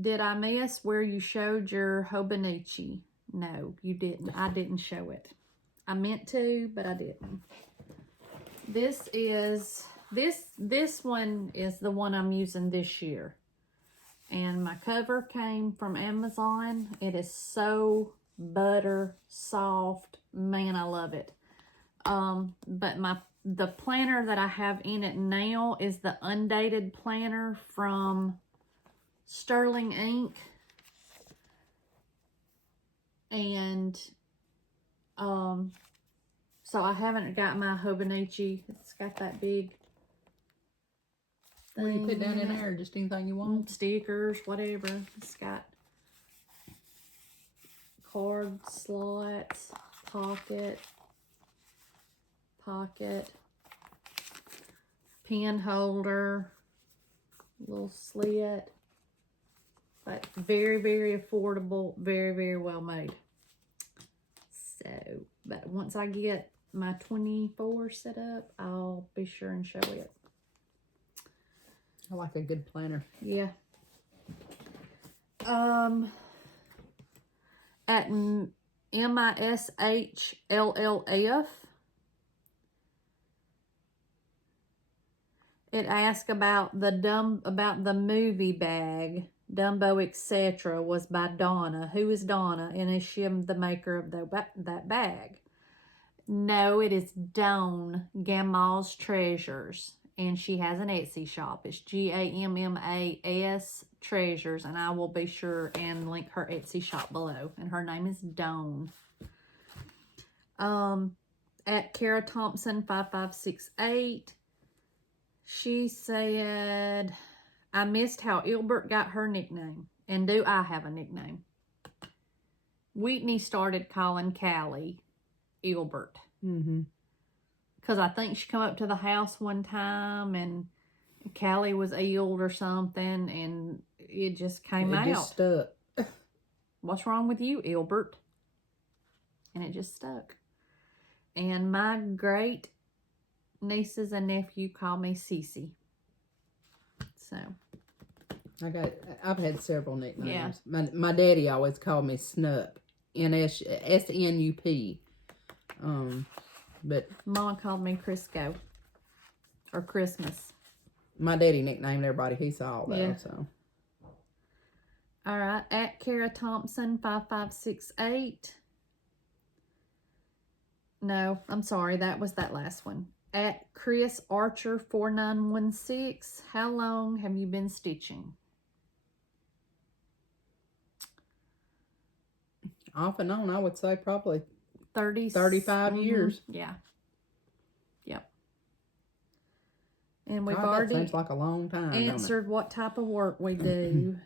Did I miss where you showed your Hobonichi? No, you didn't. I didn't show it. I meant to, but I didn't. This one is the one I'm using this year. And my cover came from Amazon. It is so butter soft. Man, I love it. But the planner that I have in it now is the undated planner from Sterling Ink. And so I haven't got my Hobonichi. It's got that big What do you put down in it. there? Just anything you want? Stickers, whatever. It's got card slots, pocket, pen holder, little slit. But very, very affordable, very, very well made. So, but once I get my 24 set up, I'll be sure and show it. I like a good planner. Yeah. At MISHLLF, it asked about the movie bag. Dumbo, etc. was by Donna. Who is Donna? And is she the maker of that bag? No, it is Dawn Gamma's Treasures. And she has an Etsy shop. It's GAMMAS Treasures. And I will be sure and link her Etsy shop below. And her name is Dawn. At Kara Thompson 5568. She said, I missed how Ilbert got her nickname. And do I have a nickname? Whitney started calling Callie Ilbert. Because I think she come up to the house one time and Callie was ill or something. And it just came out. It just stuck. What's wrong with you, Ilbert? And it just stuck. And my great nieces and nephew call me Cece. So I've had several nicknames. Yeah. My daddy always called me Snup. SNUP. But Mama called me Crisco. Or Christmas. My daddy nicknamed everybody he saw though, Yeah. so. Alright, at Kara Thompson 5568. No, I'm sorry, that was that last one. At Chris Archer 4916. How long have you been stitching? Off and on, I would say probably 35 years. Yeah. Yep. And we've God, already that seems like a long time. answered what type of work we do.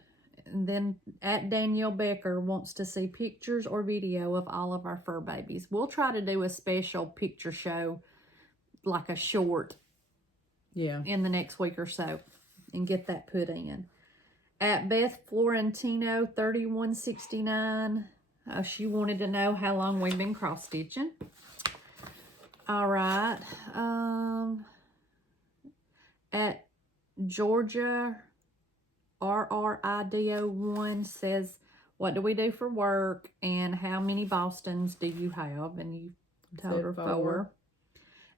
And then at Danielle Becker wants to see pictures or video of all of our fur babies. We'll try to do a special picture show, like a short, in the next week or so, and get that put in. At Beth Florentino 3169, she wanted to know how long we've been cross stitching. All right. At Georgia RRIDO1 says, what do we do for work and how many Bostons do you have? And you told her 4.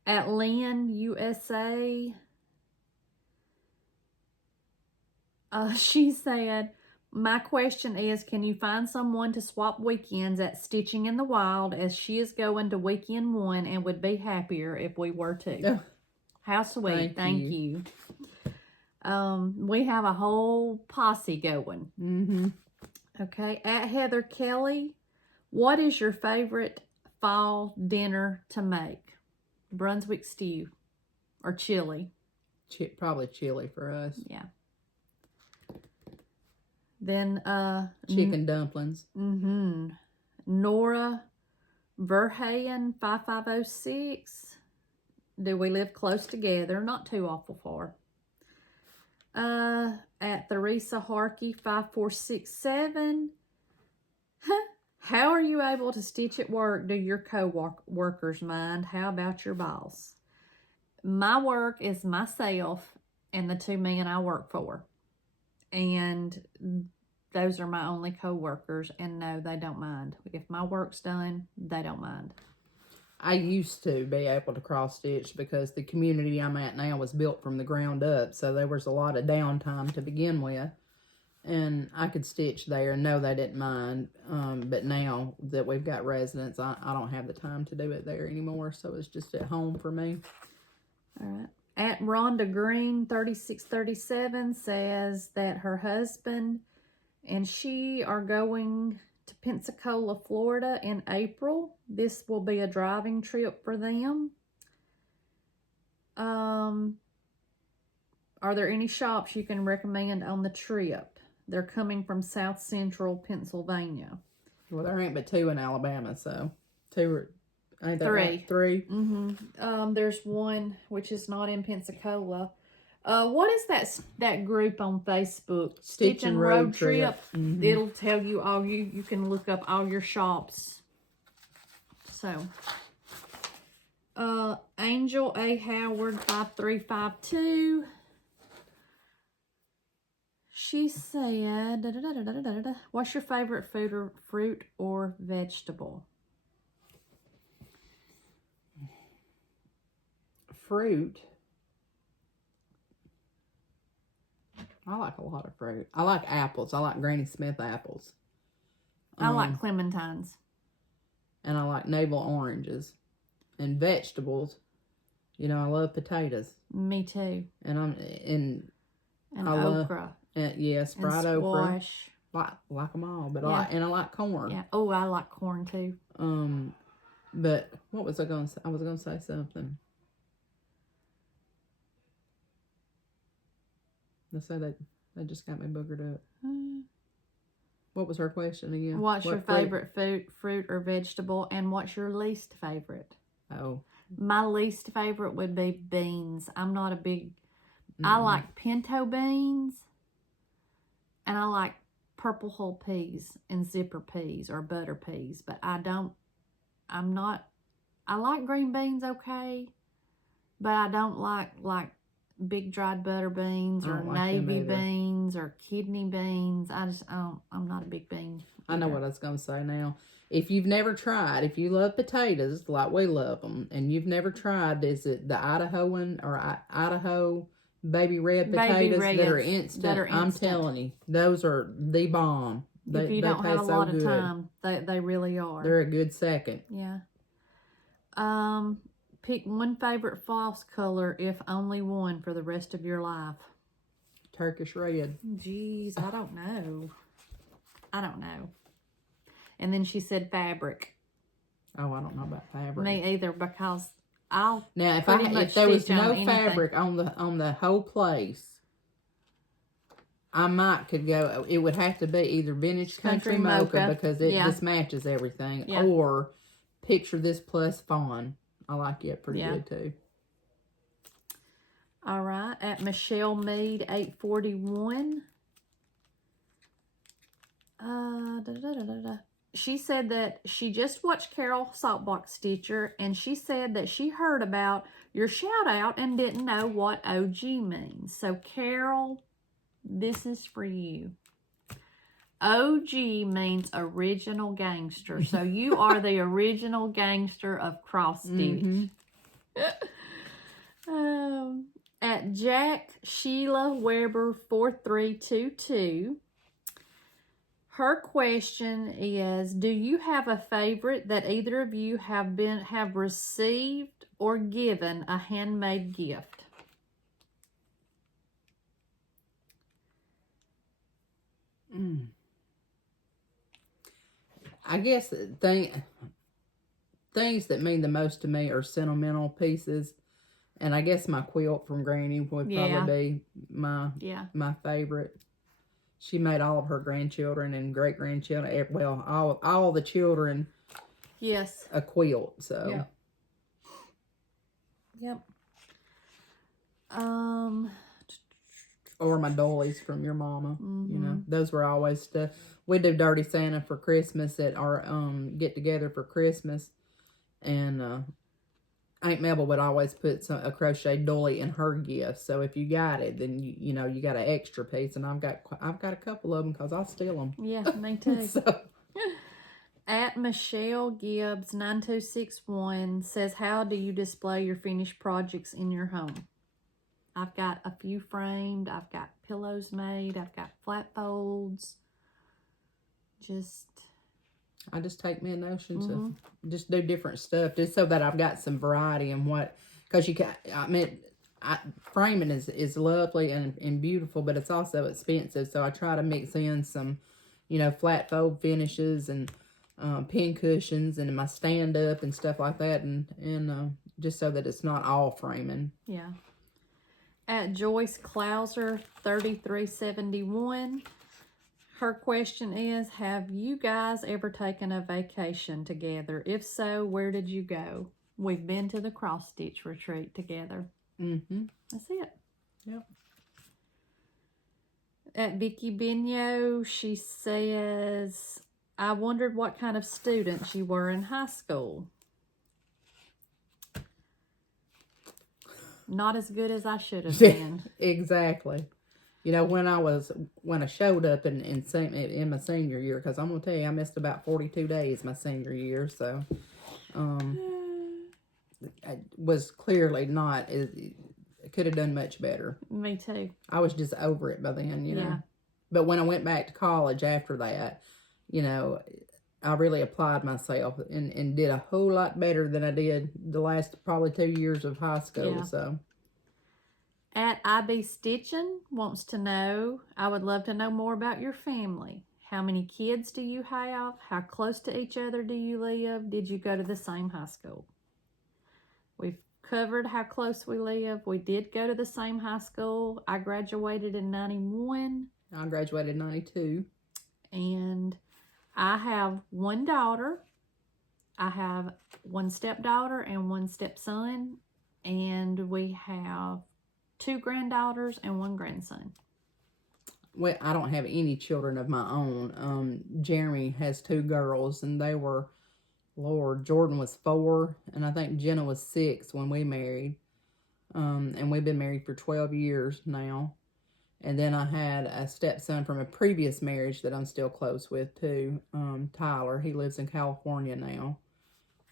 At Lynn USA, she said, my question is, can you find someone to swap weekends at Stitching in the Wild, as she is going to weekend 1 and would be happier if we were to. How sweet. Thank you. We have a whole posse going. Okay. At Heather Kelly, what is your favorite fall dinner to make? Brunswick stew or chili? Probably chili for us. Yeah. Then chicken dumplings. Nora Verheyen 5506. Do we live close together? Not too awful far. At Teresa Harkey 5467. How are you able to stitch at work? Do your co-workers mind? How about your boss? My work is myself and the 2 men I work for. And those are my only co-workers. And no, they don't mind. If my work's done, they don't mind. I used to be able to cross stitch because the community I'm at now was built from the ground up. So there was a lot of downtime to begin with. And I could stitch there. No, they didn't mind. But now that we've got residents, I don't have the time to do it there anymore. So it's just at home for me. All right. At Rhonda Green 3637 says that her husband and she are going to Pensacola, Florida in April. This will be a driving trip for them. Are there any shops you can recommend on the trip? They're coming from South Central Pennsylvania. Well, there ain't but 2 in Alabama, so 2 ain't that 3. right? 3. There's one which is not in Pensacola. What is that group on Facebook? Stitch and Road Trip. It'll tell you all you can look up all your shops. So, Angel A. Howard 5352. She said, what's your favorite fruit or vegetable? Fruit. I like a lot of fruit. I like apples. I like Granny Smith apples. I like clementines. And I like navel oranges. And vegetables. You know, I love potatoes. Me too. And I okra. Yes, fried and okra. Squash. Like them all, but Yeah. I like corn. Yeah. Oh, I like corn too. But what was I going to say? I was going to say something. Let's say they just got me boogered up. What was her question again? What's your favorite fruit or vegetable, and what's your least favorite? Oh. My least favorite would be beans. I'm not a big... I like pinto beans, and I like purple whole peas and zipper peas or butter peas, but I like green beans okay, but I don't like big dried butter beans or navy beans or kidney beans. I'm not a big bean eater. I know what I was going to say now. If you've never tried, if you love potatoes like we love them, and you've never tried, is it the Idahoan or Idaho baby red potatoes that are instant? I'm telling you, those are the bomb. If you don't have a lot of time, they really are. They're a good second. Yeah. Pick one favorite floss color, if only one, for the rest of your life. Turkish red. Jeez, I don't know. And then she said fabric. Oh, I don't know about fabric. Me either, because if there was no fabric on the whole place, I could go. It would have to be either vintage country mocha because it just matches everything, or picture this plus fawn. I like it pretty good too. All right, at Michelle Mead 841. She said that she just watched Carol Saltbox Stitcher, and she said that she heard about your shout out and didn't know what OG means. So Carol, this is for you. OG means original gangster. So you are the original gangster of cross stitch. At Jack Sheila Weber 4322. Her question is, do you have a favorite that either of you have received or given a handmade gift? I guess things that mean the most to me are sentimental pieces. And I guess my quilt from Granny would probably be my favorite. She made all of her grandchildren and great-grandchildren, well, all the children Yes. a quilt. So. Yep. Yep. Or my dollies from your mama. Mm-hmm. You know, those were always stuff. We do Dirty Santa for Christmas at our get together for Christmas, and Aunt Mabel would always put a crochet dolly in her gift. So if you got it, then you know you got an extra piece, and I've got a couple of them because I steal them. Yeah, me too. So. At Michelle Gibbs 9261 says, how do you display your finished projects in your home? I've got a few framed. I've got pillows made. I've got flat folds. I just take me a notion to just do different stuff, just so that I've got some variety in what, because you can. I mean, framing is lovely and beautiful, but it's also expensive. So I try to mix in some, you know, flat fold finishes and pin cushions and my stand up and stuff like that, and just so that it's not all framing. Yeah. At Joyce Clouser 3371, her question is, have you guys ever taken a vacation together? If so, where did you go? We've been to the Chrisxstitch retreat together. Mm-hmm. That's it. Yep. At Vicky Bino, she says, I wondered what kind of students you were in high school. Not as good as I should have been. Exactly. You know, when I showed up in my senior year, because I'm gonna tell you, I missed about 42 days my senior year, so I was clearly not. I could have done much better. Me too. I was just over it by then, you know. Yeah. But when I went back to college after that, you know, I really applied myself and did a whole lot better than I did the last probably 2 years of high school. Yeah. So. At IB Stitching wants to know, I would love to know more about your family. How many kids do you have? How close to each other do you live? Did you go to the same high school? We've covered how close we live. We did go to the same high school. I graduated in 91. I graduated in 92. And I have one daughter. I have one stepdaughter and one stepson. And we have 2 granddaughters and 1 grandson. Well, I don't have any children of my own. Jeremy has 2 girls, and they were, Lord, Jordan was 4, and I think Jenna was 6 when we married. And we've been married for 12 years now. And then I had a stepson from a previous marriage that I'm still close with too, Tyler. He lives in California now.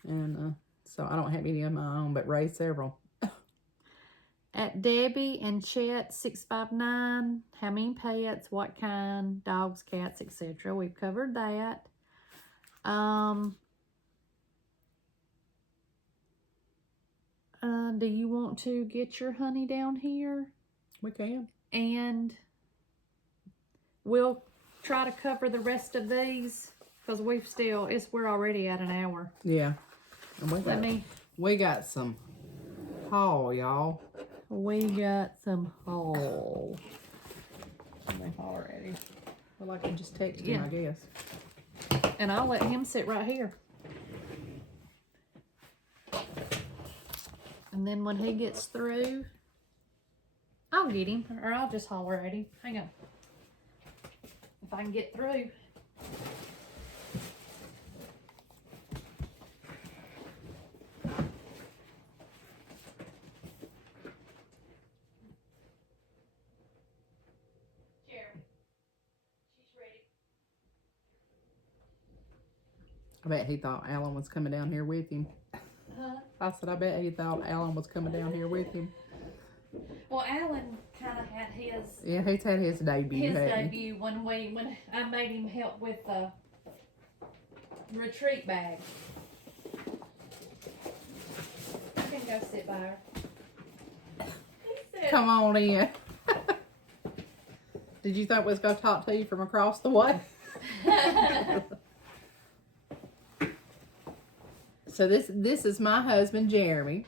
And so I don't have any of my own, but raised several. At Debbie and Chet 659, how many pets, what kind, dogs, cats, etc. We've covered that. Do you want to get your honey down here? We can. And we'll try to cover the rest of these because we're already at an hour. Yeah. And we got some haul, y'all. We got some haul. Already. Well, I can just text him, I guess. And I'll let him sit right here. And then when he gets through, I'll get him, or I'll just holler at him. Hang on. If I can get through. I bet he thought Alan was coming down here with him. Huh? I said, I bet he thought Alan was coming down here with him. Well, Alan kind of had his... Yeah, he's had his debut. When I made him help with the retreat bag. I can go sit by her. Come on in. Did you think we was going to talk to you from across the way? So this is my husband, Jeremy.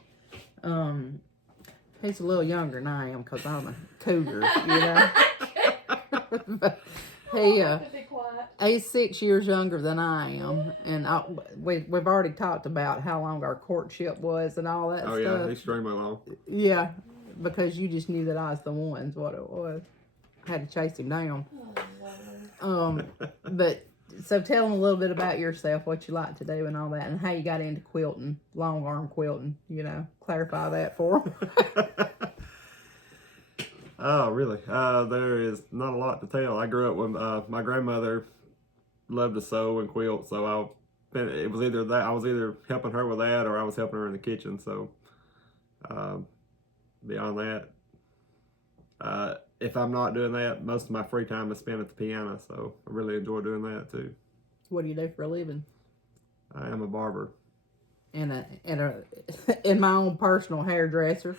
He's a little younger than I am because I'm a cougar, you know. But be quiet. He's 6 years younger than I am, and we've already talked about how long our courtship was and all that stuff. Oh yeah, extremely long. Yeah, because you just knew that I was the one's what it was. I had to chase him down. But so tell them a little bit about yourself, what you like to do and all that, and how you got into quilting, long arm quilting. You know, clarify that for them. Oh, really? There is not a lot to tell. I grew up with my grandmother loved to sew and quilt, so it was either that I was either helping her with that or I was helping her in the kitchen. So beyond that, if I'm not doing that, most of my free time is spent at the piano. So I really enjoy doing that too. What do you do for a living? I am a barber And in my own personal hairdresser.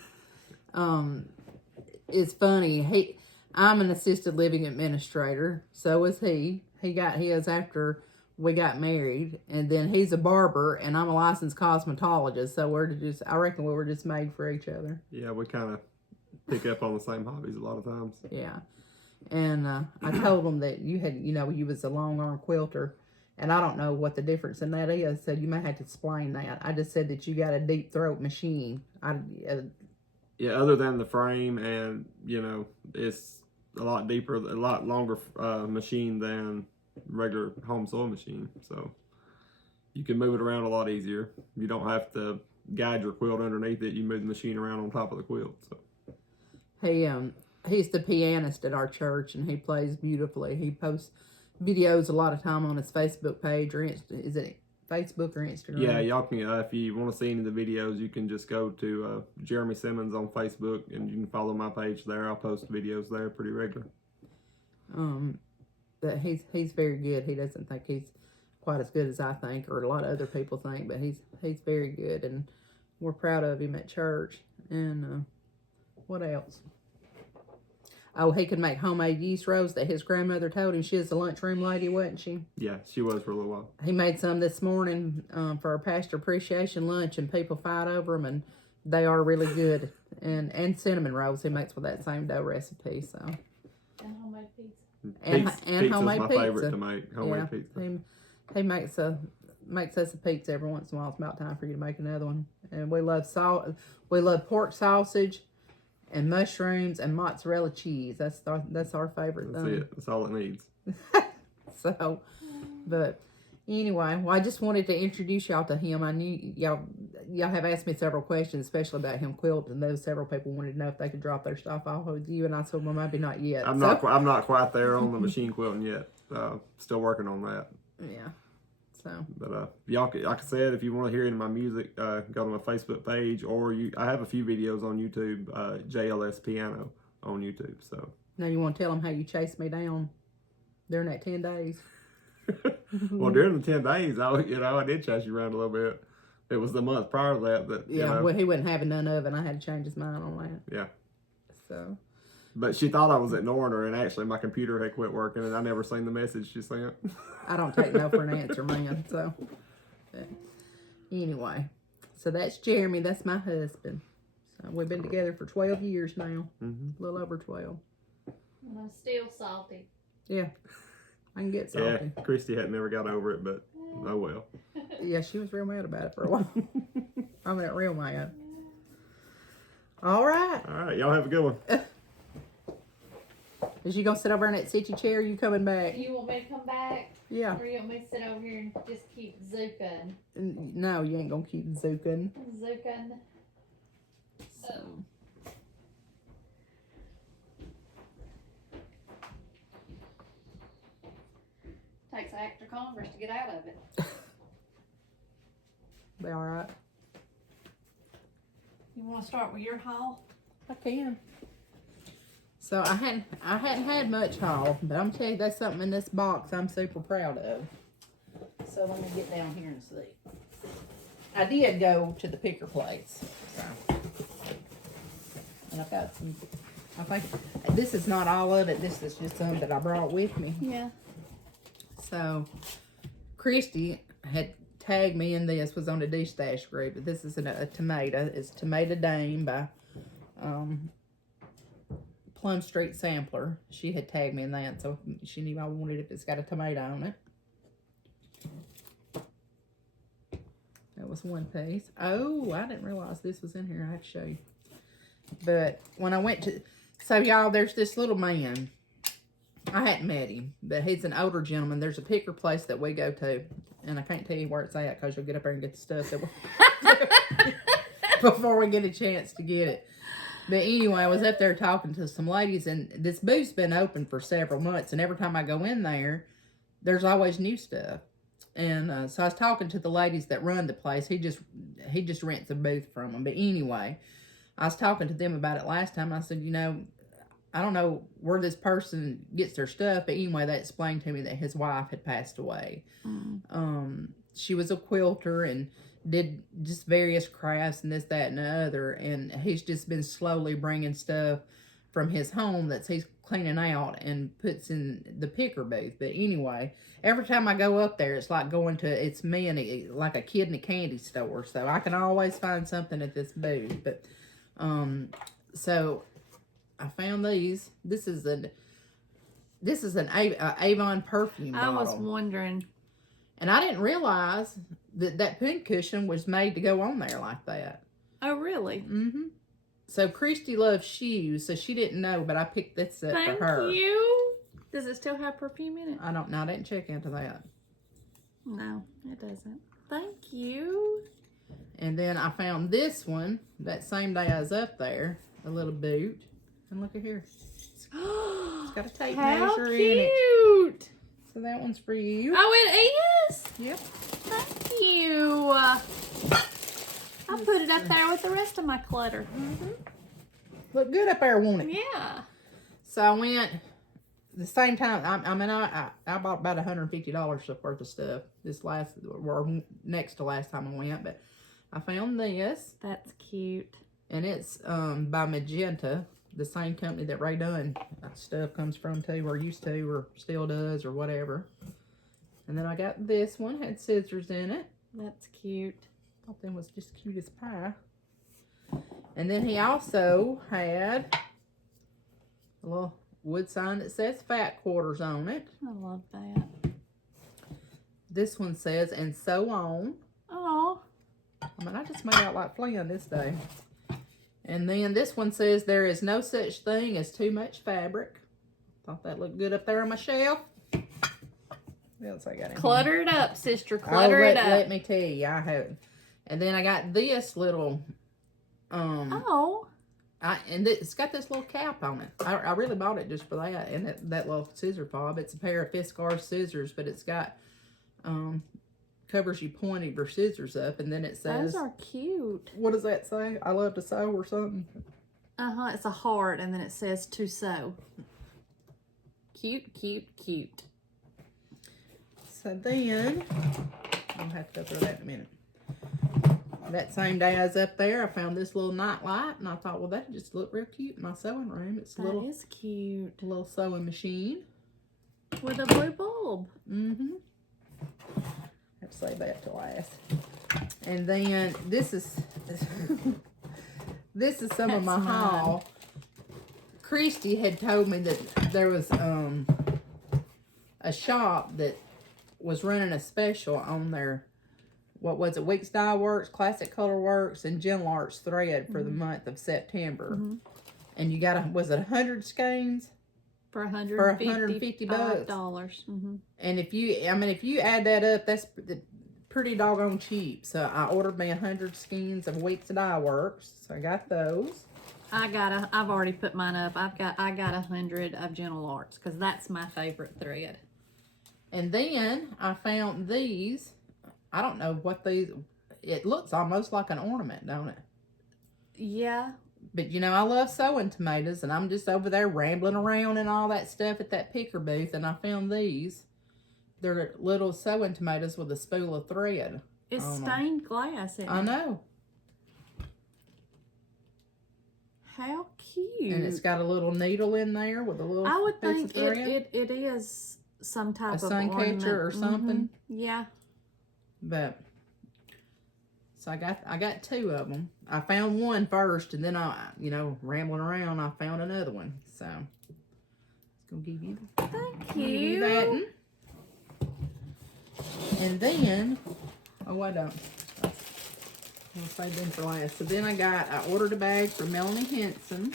It's funny. I'm an assisted living administrator. So is he. He got his after we got married, and then he's a barber, and I'm a licensed cosmetologist. So I reckon we were just made for each other. Yeah, we kind of pick up on the same hobbies a lot of times. Yeah, and I told him that you was a long arm quilter, and I don't know what the difference in that is. So you may have to explain that. I just said that you got a deep throat machine. Yeah, other than the frame, and it's a lot deeper, a lot longer machine than regular home sewing machine. So you can move it around a lot easier. You don't have to guide your quilt underneath it. You move the machine around on top of the quilt. So he's the pianist at our church, and he plays beautifully. He posts videos a lot of time on his Facebook page, or is it Facebook or Instagram? Yeah, y'all can, if you want to see any of the videos, you can just go to Jeremy Simmons on Facebook, and you can follow my page there. I'll post videos there pretty regular. But he's very good. He doesn't think he's quite as good as I think, or a lot of other people think, but he's very good, and we're proud of him at church. And what else? Oh, he could make homemade yeast rolls that his grandmother told him. She was the lunchroom lady, wasn't she? Yeah, she was for a little while. He made some this morning for our pastor appreciation lunch, and people fight over them, and they are really good. And cinnamon rolls he makes with that same dough recipe. So. And homemade pizza. And homemade my pizza. favorite to make. Homemade pizza. He makes us a pizza every once in a while. It's about time for you to make another one. And we love pork sausage and mushrooms and mozzarella cheese. That's our favorite That's thing. it. That's all it needs. So, but anyway, well, I just wanted to introduce y'all to him. I knew y'all have asked me several questions, especially about him quilting. And those several people wanted to know if they could drop their stuff off with you, and I said, well, maybe not yet. I'm not quite there on the machine quilting yet. Still working on that. Yeah. So. But y'all, like I said, if you want to hear any of my music, go to my Facebook page, or I have a few videos on YouTube, JLS Piano on YouTube. So. Now you want to tell them how you chased me down during that 10 days? Well, during the 10 days, I did chase you around a little bit. It was the month prior to that. Well, he wasn't having none of it, and I had to change his mind on that. Yeah. So. But she thought I was ignoring her, and actually my computer had quit working, and I never seen the message she sent. I don't take no for an answer, man. So, but anyway, so that's Jeremy. That's my husband. So we've been together for 12 years now. Mm-hmm. A little over 12. And I'm still salty. Yeah, I can get salty. Yeah, Christy had never got over it, but oh well. Yeah, she was real mad about it for a while. I mean, real mad. All right. All right, y'all have a good one. Is you gonna sit over in that sitchy chair? Or you coming back? You want me to come back? Yeah. Or you want me to sit over here and just keep zooking? No, you ain't gonna keep zooking. Zooking. So. Takes an act of Congress to get out of it. Be all right. You want to start with your haul? I can. So I hadn't had much haul, but I'm telling you, that's something in this box I'm super proud of. So let me get down here and see. I did go to the picker place. So. And I've got some, I think, this is not all of it. This is just some that I brought with me. Yeah. So, Christy had tagged me in this, was on the dish stash group, but this is a tomato. It's Tomato Dame by Plum Street sampler. She had tagged me in that, so she knew I wanted it if it's got a tomato on it. That was one piece. Oh, I didn't realize this was in here. I have to show you. But when I went to... So, y'all, there's this little man. I hadn't met him, but he's an older gentleman. There's a picker place that we go to, and I can't tell you where it's at because you'll get up there and get the stuff that before we get a chance to get it. But anyway, I was up there talking to some ladies, and this booth's been open for several months, and every time I go in there, there's always new stuff. And so I was talking to the ladies that run the place. He just rents a booth from them. But anyway, I was talking to them about it last time. I said, you know, I don't know where this person gets their stuff, but anyway, they explained to me that his wife had passed away. She was a quilter and did just various crafts and this, that, and the other. And he's just been slowly bringing stuff from his home that he's cleaning out and puts in the picker booth. But anyway, every time I go up there, it's like going to, it's me and like a kid in a candy store. So I can always find something at this booth. But, so I found these. This is an Avon perfume bottle. I was wondering. And I didn't realize that pin cushion was made to go on there like that. Oh, really? Mm-hmm. So Christy loves shoes, so she didn't know, but I picked this up for her. Thank you. Does it still have perfume in it? I don't know. I didn't check into that. No, it doesn't. Thank you. And then I found this one that same day I was up there, a little boot. And look at here. It's got a tape measure in it. How cute. So that one's for you. Oh, it is? Yep. Thank you. I'll put it up there with the rest of my clutter. Mm-hmm. Look good up there, won't it? Yeah. So I went the same time. I bought about $150 worth of stuff this last, or next to last time I went. But I found this. That's cute. And it's by Magenta, the same company that Ray Dunn stuff comes from too, or used to, or still does, or whatever. And then I got this one, had scissors in it. That's cute. Thought that was just cute as pie. And then he also had a little wood sign that says Fat Quarters on it. I love that. This one says, and so on. Oh. I mean, I just made out like Flynn this day. And then this one says, there is no such thing as too much fabric. Thought that looked good up there on my shelf. What else I got in Clutter here? it up, sister. Clutter it up. Let me tell you, I haven't. And then I got this little, and it's got this little cap on it. I really bought it just for that, and that little scissor fob. It's a pair of Fiskars scissors, but it's got, covers you pointing your scissors up, and then it says, those are cute. what does that say? I love to sew or something? It's a heart, and then it says to sew. Cute, cute, cute. So then, I'll have to go through that in a minute. That same day I was up there, I found this little night light, and I thought, well, that just looked real cute in my sewing room. It's a That is cute. little sewing machine. With a blue bulb. Mm-hmm. I have to save that to last. And then this is this is some of my haul. Christy had told me that there was a shop that was running a special on their, what was it, Weeks Dye Works, Classic Color Works, and Gentle Arts thread for the month of September. And you got was it 100 skeins? For $150. And if you add that up, that's pretty doggone cheap. So I ordered me 100 skeins of Weeks Dye Works. So I got those. I've already put mine up. I got 100 of Gentle Arts because that's my favorite thread. And then I found these. I don't know what these, it looks almost like an ornament, don't it? Yeah. But you know, I love sewing tomatoes, and I'm just over there rambling around and all that stuff at that picker booth, and I found these. They're little sewing tomatoes with a spool of thread. It's stained glass, isn't it? I know. How cute. And it's got a little needle in there with a little I would piece think of thread. it is some type A of sun ornament. catcher or something. Yeah. But So I got 2 of them. I found one first, and then rambling around, I found another one. So it's gonna give you. Thank Give you that one. And then, oh, I don't. I'll save them for last. So then I ordered a bag for Melanie Henson.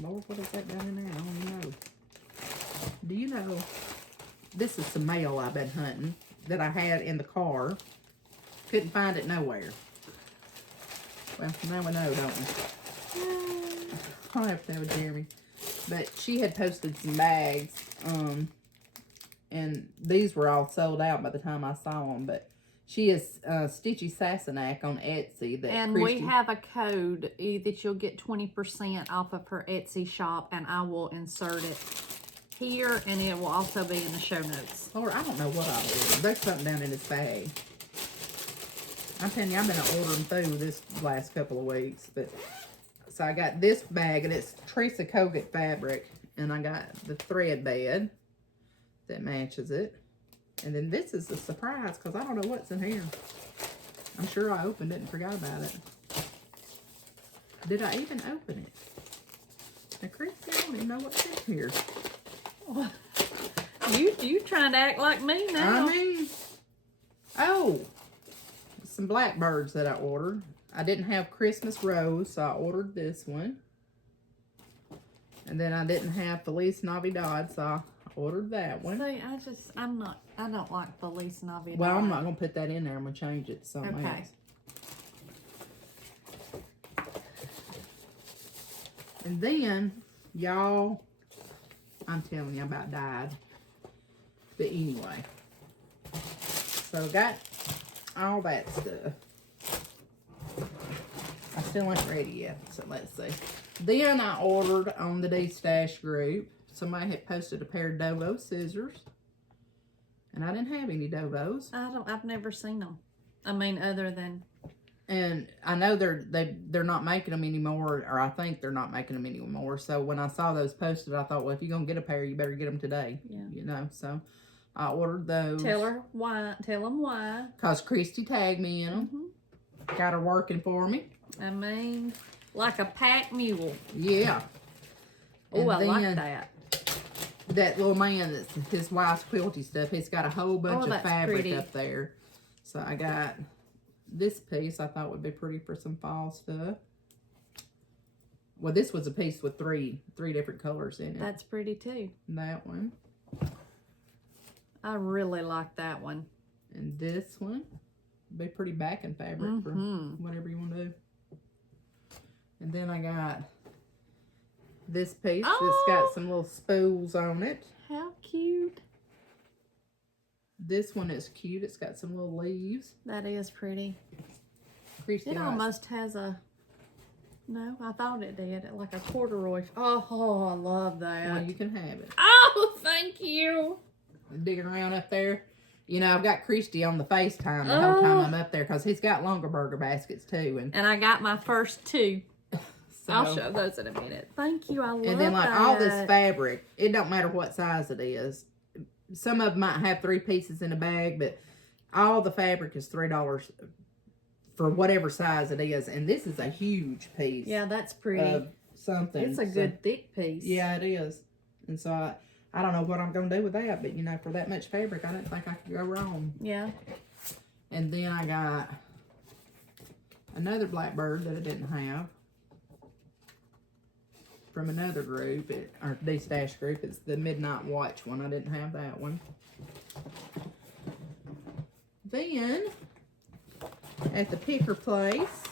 Lord, what is that down in there? I don't even know. Do you know? This is some mail I've been hunting that I had in the car. Couldn't find it nowhere. Well, now we know, don't we? I'll have to tell Jeremy. But she had posted some bags. And these were all sold out by the time I saw them. But she is Stitchy Sassenach on Etsy. And we have a code that you'll get 20% off of her Etsy shop, and I will insert it here, and it will also be in the show notes. Lord, I don't know what I ordered. There's something down in this bag. I'm telling you, I've been ordering food this last couple of weeks. But so I got this bag, and it's Teresa Kogut fabric, and I got the thread bed that matches it. And then this is a surprise because I don't know what's in here. I'm sure I opened it and forgot about it. Did I even open it? Now, Christy, I don't even know what's in here. You trying to act like me now? I mean, oh, some blackbirds that I ordered. I didn't have Christmas rose, so I ordered this one. And then I didn't have Feliz Navidad, so I ordered that one. See, I don't like Feliz Navidad. Well, I'm not going to put that in there. I'm going to change it to something else. And then, y'all, I'm telling you, I about died. But anyway. So, I got all that stuff. I still ain't ready yet, so let's see. Then I ordered on the D-Stash group. Somebody had posted a pair of Dovo scissors. And I didn't have any Dovos. I've never seen them. I mean, other than. And I know they're not making them anymore, or I think they're not making them anymore. So when I saw those posted, I thought, well, if you're going to get a pair, you better get them today. Yeah. You know, so I ordered those. Tell them why. Because Christy tagged me in them. Got her working for me. I mean, like a pack mule. Yeah. Oh, I like that. That little man, that's his wife's quilty stuff, he's got a whole bunch of fabric up there. So I got this piece I thought would be pretty for some fall stuff. Well, this was a piece with three different colors in it. That's pretty too. That one. I really like that one. And this one. Be pretty backing fabric for whatever you want to do. And then I got this piece that's got some little spools on it. How cute. This one is cute. It's got some little leaves. That is pretty. Christy It almost has a... No, I thought it did. Like a corduroy. Oh, I love that. Well, you can have it. Oh, thank you. Digging around up there. You know, I've got Christy on the FaceTime the whole time I'm up there because he's got longer burger baskets too. And I got my first 2. so, I'll show those in a minute. Thank you. I love that. And then like all this fabric, it don't matter what size it is. Some of them might have 3 pieces in a bag, but all the fabric is $3 for whatever size it is. And this is a huge piece. Yeah, that's pretty. Something. It's a good thick piece. Yeah, it is. And so I don't know what I'm going to do with that, but, you know, for that much fabric, I didn't think I could go wrong. Yeah. And then I got another blackbird that I didn't have from another group, or D-Stash group. It's the Midnight Watch one. I didn't have that one. Then, at the picker place,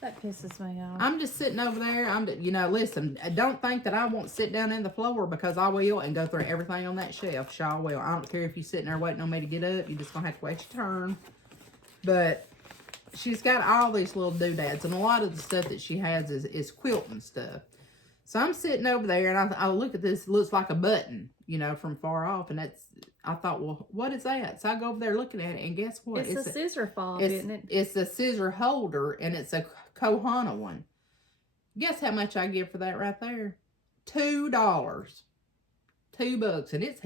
That pisses me off. I'm just sitting over there. You know, listen, don't think that I won't sit down in the floor because I will and go through everything on that shelf. Sure will. I don't care if you're sitting there waiting on me to get up. You're just going to have to wait your turn. But she's got all these little doodads, and a lot of the stuff that she has is quilting stuff. So I'm sitting over there, and I look at this. It looks like a button, you know, from far off. And I thought, well, what is that? So I go over there looking at it, and guess what? It's a scissor fob, isn't it? It's a scissor holder, and it's a Kohana one. Guess how much I give for that right there? $2. $2, and it's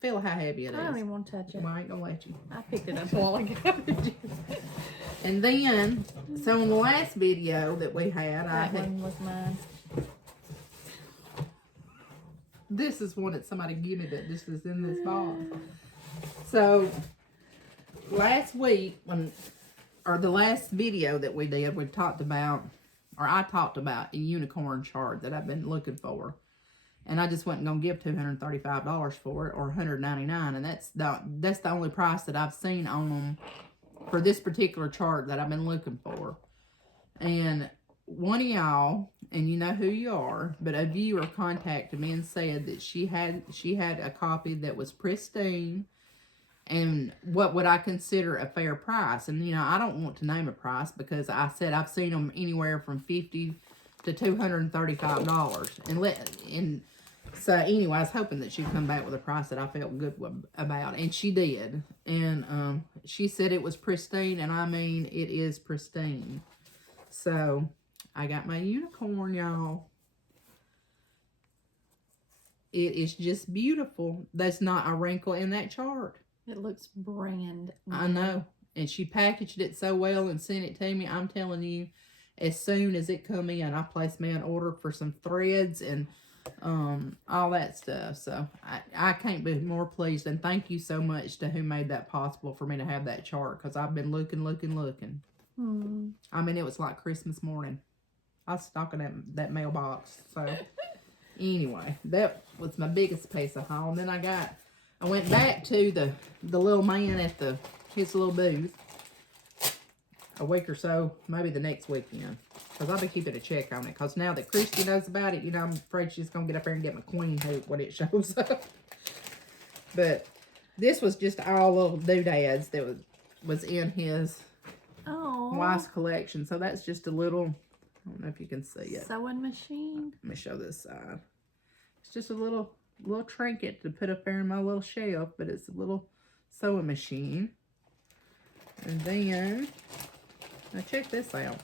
feel how heavy it I don't is. even want to touch it. Well, I ain't gonna let you. I picked it up a while ago. And then, so in the last video that we had, That one was mine. This is one that somebody gave me that just is in this box. So, last week, the last video that we did, we talked about, or I talked about a unicorn chart that I've been looking for. And I just wasn't going to give $235 for it, or $199, and that's the only price that I've seen on them for this particular chart that I've been looking for. And one of y'all, and you know who you are, but a viewer contacted me and said that she had a copy that was pristine and what would I consider a fair price. And you know, I don't want to name a price because I said I've seen them anywhere from $50 to $235, and so anyway, I was hoping that she'd come back with a price that I felt good about, and she did. And she said it was pristine, and I mean it is pristine. So I got my unicorn, y'all. It is just beautiful. There's not a wrinkle in that chart. It looks brand new. I know. And she packaged it so well and sent it to me. I'm telling you, as soon as it come in, I placed me an order for some threads and all that stuff. So I can't be more pleased. And thank you so much to who made that possible for me to have that chart, because I've been looking. I mean, it was like Christmas morning. I was stocking that mailbox. So anyway, that was my biggest piece of haul. And then I went back to the little man at his little booth a week or so, maybe the next weekend, because I'll be keeping a check on it, because now that Christy knows about it, you know, I'm afraid she's going to get up there and get my queen hoop when it shows up. But this was just all little doodads that was in his wife's collection. So that's just a little, I don't know if you can see it. Sewing machine. Let me show this side. It's just a little trinket to put up there in my little shelf, but it's a little sewing machine. And then, now check this out.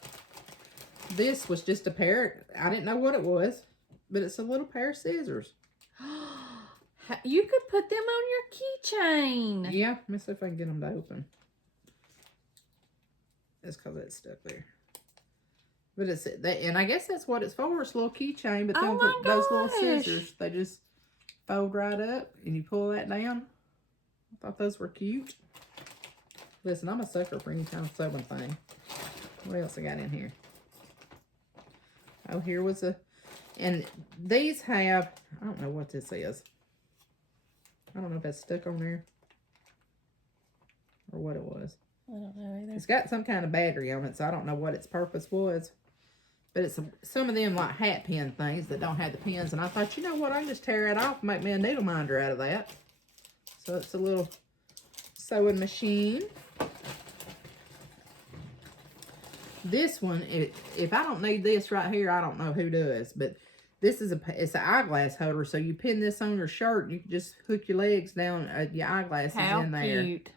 This was just a pair, I didn't know what it was, but it's a little pair of scissors. You could put them on your keychain. Yeah, let me see if I can get them to open. That's because it's stuck there. But it's, and I guess that's what it's for. It's a little keychain, but those little scissors, they just fold right up and you pull that down. I thought those were cute. Listen, I'm a sucker for any kind of sewing thing. What else I got in here? Oh, here was and these have, I don't know what this is. I don't know if that's stuck on there or what it was. I don't know either. It's got some kind of battery on it, so I don't know what its purpose was. But it's some of them like hat pin things that don't have the pins. And I thought, you know what, I can just tear it off and make me a needle minder out of that. So it's a little sewing machine. This one, if I don't need this right here, I don't know who does. But this is it's an eyeglass holder. So you pin this on your shirt and you can just hook your legs down, your eyeglasses in there. How cute.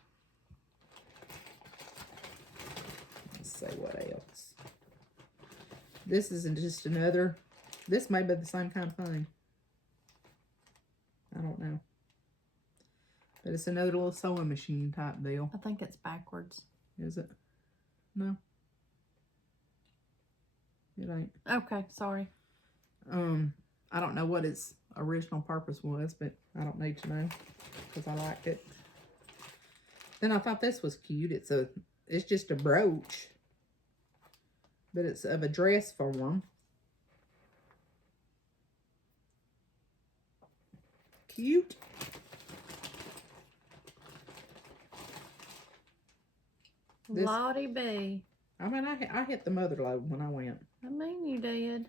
Let's see what else. This isn't just another, this may be the same kind of thing. I don't know. But it's another little sewing machine type deal. I think it's backwards. Is it? No. It ain't. Okay, sorry. I don't know what its original purpose was, but I don't need to know because I liked it. Then I thought this was cute. It's just a brooch, but it's of a dress form. Cute. Lottie B. I mean, I hit the mother lode when I went. I mean, you did.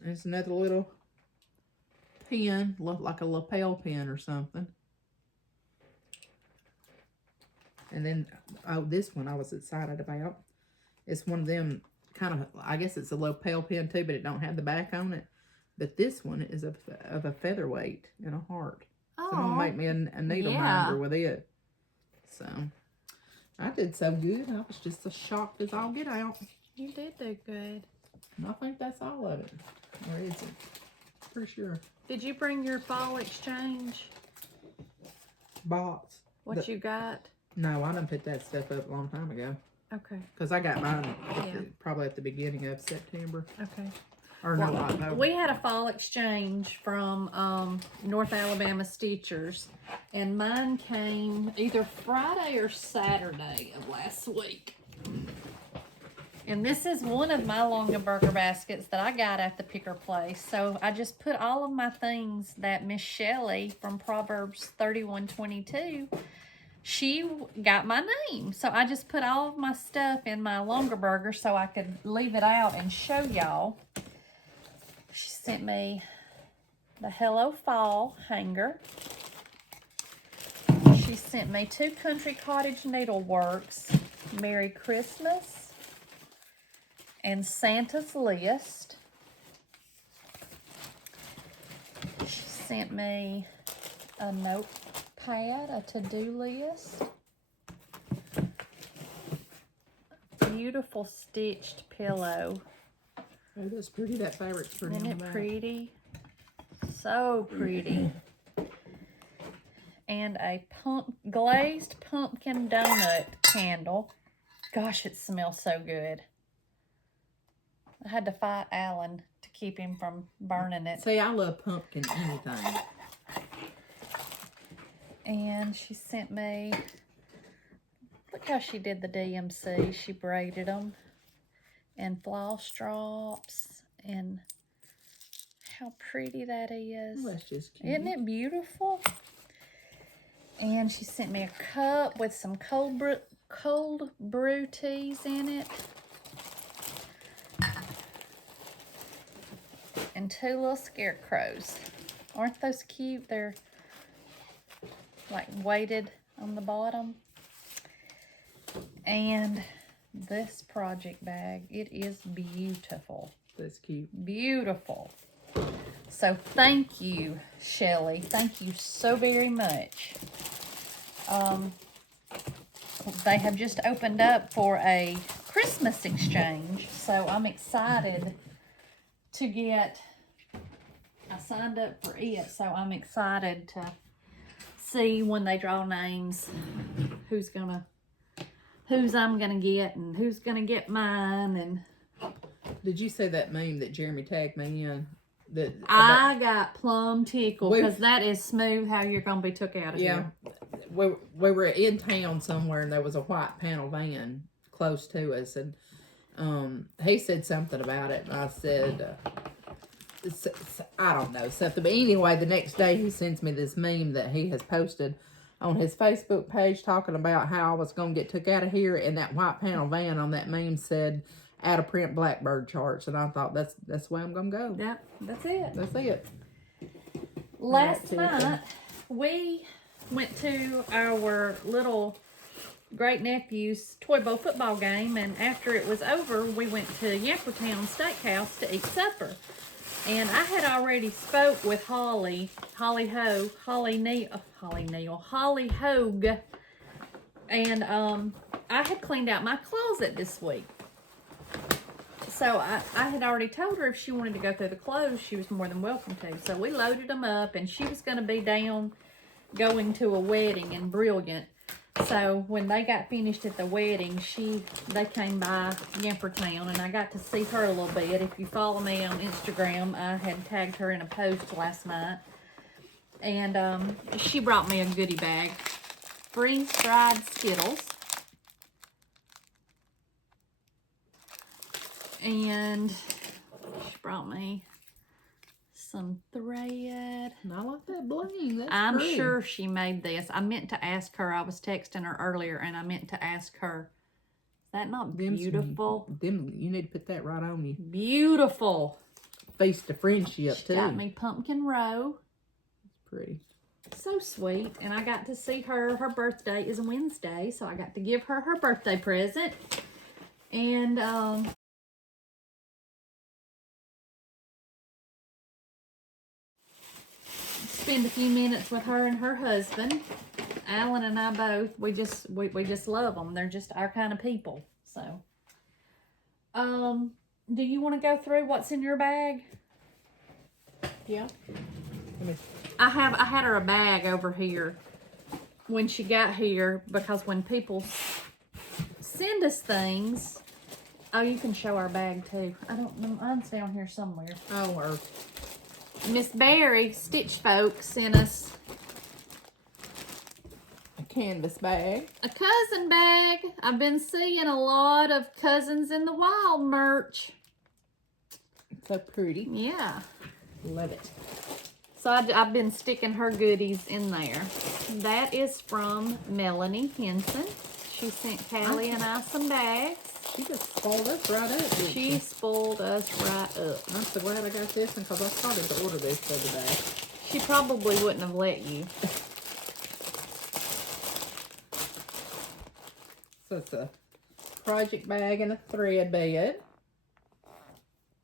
There's another little pin, look like a lapel pin or something. And then, oh, this one I was excited about. It's one of them kind of, I guess it's a lapel pin too, but it don't have the back on it. But this one is of a featherweight and a heart. Oh, So I'm going to make me a needle minder with it. So, I did so good. I was just as shocked as I'll get out. you did do good. And I think that's all of it. Where is it? For sure. Did you bring your fall exchange? Box. What you got? No, I done put that stuff up a long time ago. Okay. Because I got mine probably at the beginning of September. Okay. Or no, October. We had a fall exchange from North Alabama Stitchers, and mine came either Friday or Saturday of last week. And this is one of my Longaberger baskets that I got at the picker place. So I just put all of my things that Miss Shellie from Proverbs 31:22, she got my name. So I just put all of my stuff in my Longaberger so I could leave it out and show y'all. She sent me the Hello Fall hanger. She sent me 2 Country Cottage Needleworks, Merry Christmas, and Santa's List. She sent me a notepad, a to-do list. Beautiful stitched pillow. Oh, that's pretty. That fabric's pretty. Isn't it pretty? So pretty. And a glazed pumpkin donut candle. Gosh, it smells so good. I had to fight Alan to keep him from burning it. See, I love pumpkin anything. And she sent me, look how she did the DMC. She braided them. And floss drops. And how pretty that is. Oh, that's just cute. Isn't it beautiful? And she sent me a cup with some cold brew teas in it. And 2 little scarecrows. Aren't those cute? They're like weighted on the bottom. And this project bag, it is beautiful. That's cute. Beautiful. So thank you, Shellie. Thank you so very much. They have just opened up for a Christmas exchange, so I'm excited to get, I signed up for it, so I'm excited to see when they draw names who's I'm gonna get and who's gonna get mine. And did you see that meme that Jeremy tagged me in? I got plumb tickled because that is smooth how you're gonna be took out of here. We were in town somewhere and there was a white panel van close to us, and he said something about it, and I said I don't know something, but anyway, the next day he sends me this meme that he has posted on his Facebook page talking about how I was gonna get took out of here, and that white panel van on that meme said out of print Blackbird charts, and I thought that's the way I'm gonna go. Yep, that's it. That's it. Last night we went to our little great nephew's Toy Bowl football game, and after it was over, we went to Yampertown Steakhouse to eat supper. And I had already spoke with Holly Hogue, and I had cleaned out my closet this week. So I had already told her if she wanted to go through the clothes, she was more than welcome to. So we loaded them up, and she was going to be down going to a wedding in Brilliant. So when they got finished at the wedding, they came by Yampertown, and I got to see her a little bit. If you follow me on Instagram, I had tagged her in a post last night. And she brought me a goodie bag. Freeze-dried Skittles. And she brought me some thread. I like that bling. That's I'm pretty. sure she made this. I meant to ask her. I was texting her earlier, and I meant to ask her, is that not beautiful? You need to put that right on you. Beautiful. Feast of friendship, She too. got me pumpkin roe. It's pretty. So sweet. And I got to see her. Her birthday is a Wednesday, so I got to give her her birthday present. And spend a few minutes with her and her husband. Alan and I both, we just love them. They're just our kind of people. So, do you want to go through what's in your bag? Yeah. Let me. I had her a bag over here when she got here, because when people send us things. Oh, you can show our bag too. I don't know. Mine's down here somewhere. Oh, or Miss Barry, Stitch Folks, sent us a canvas bag. a cousin bag. I've been seeing a lot of Cousins in the Wild merch. It's so pretty. Yeah. Love it. So I've been sticking her goodies in there. That is from Melanie Henson. She sent Callie and I some bags. She just spoiled us right up, didn't she? She spoiled us right up. I'm so glad I got this one because I started to order this the other day. She probably wouldn't have let you. So it's a project bag and a thread bed.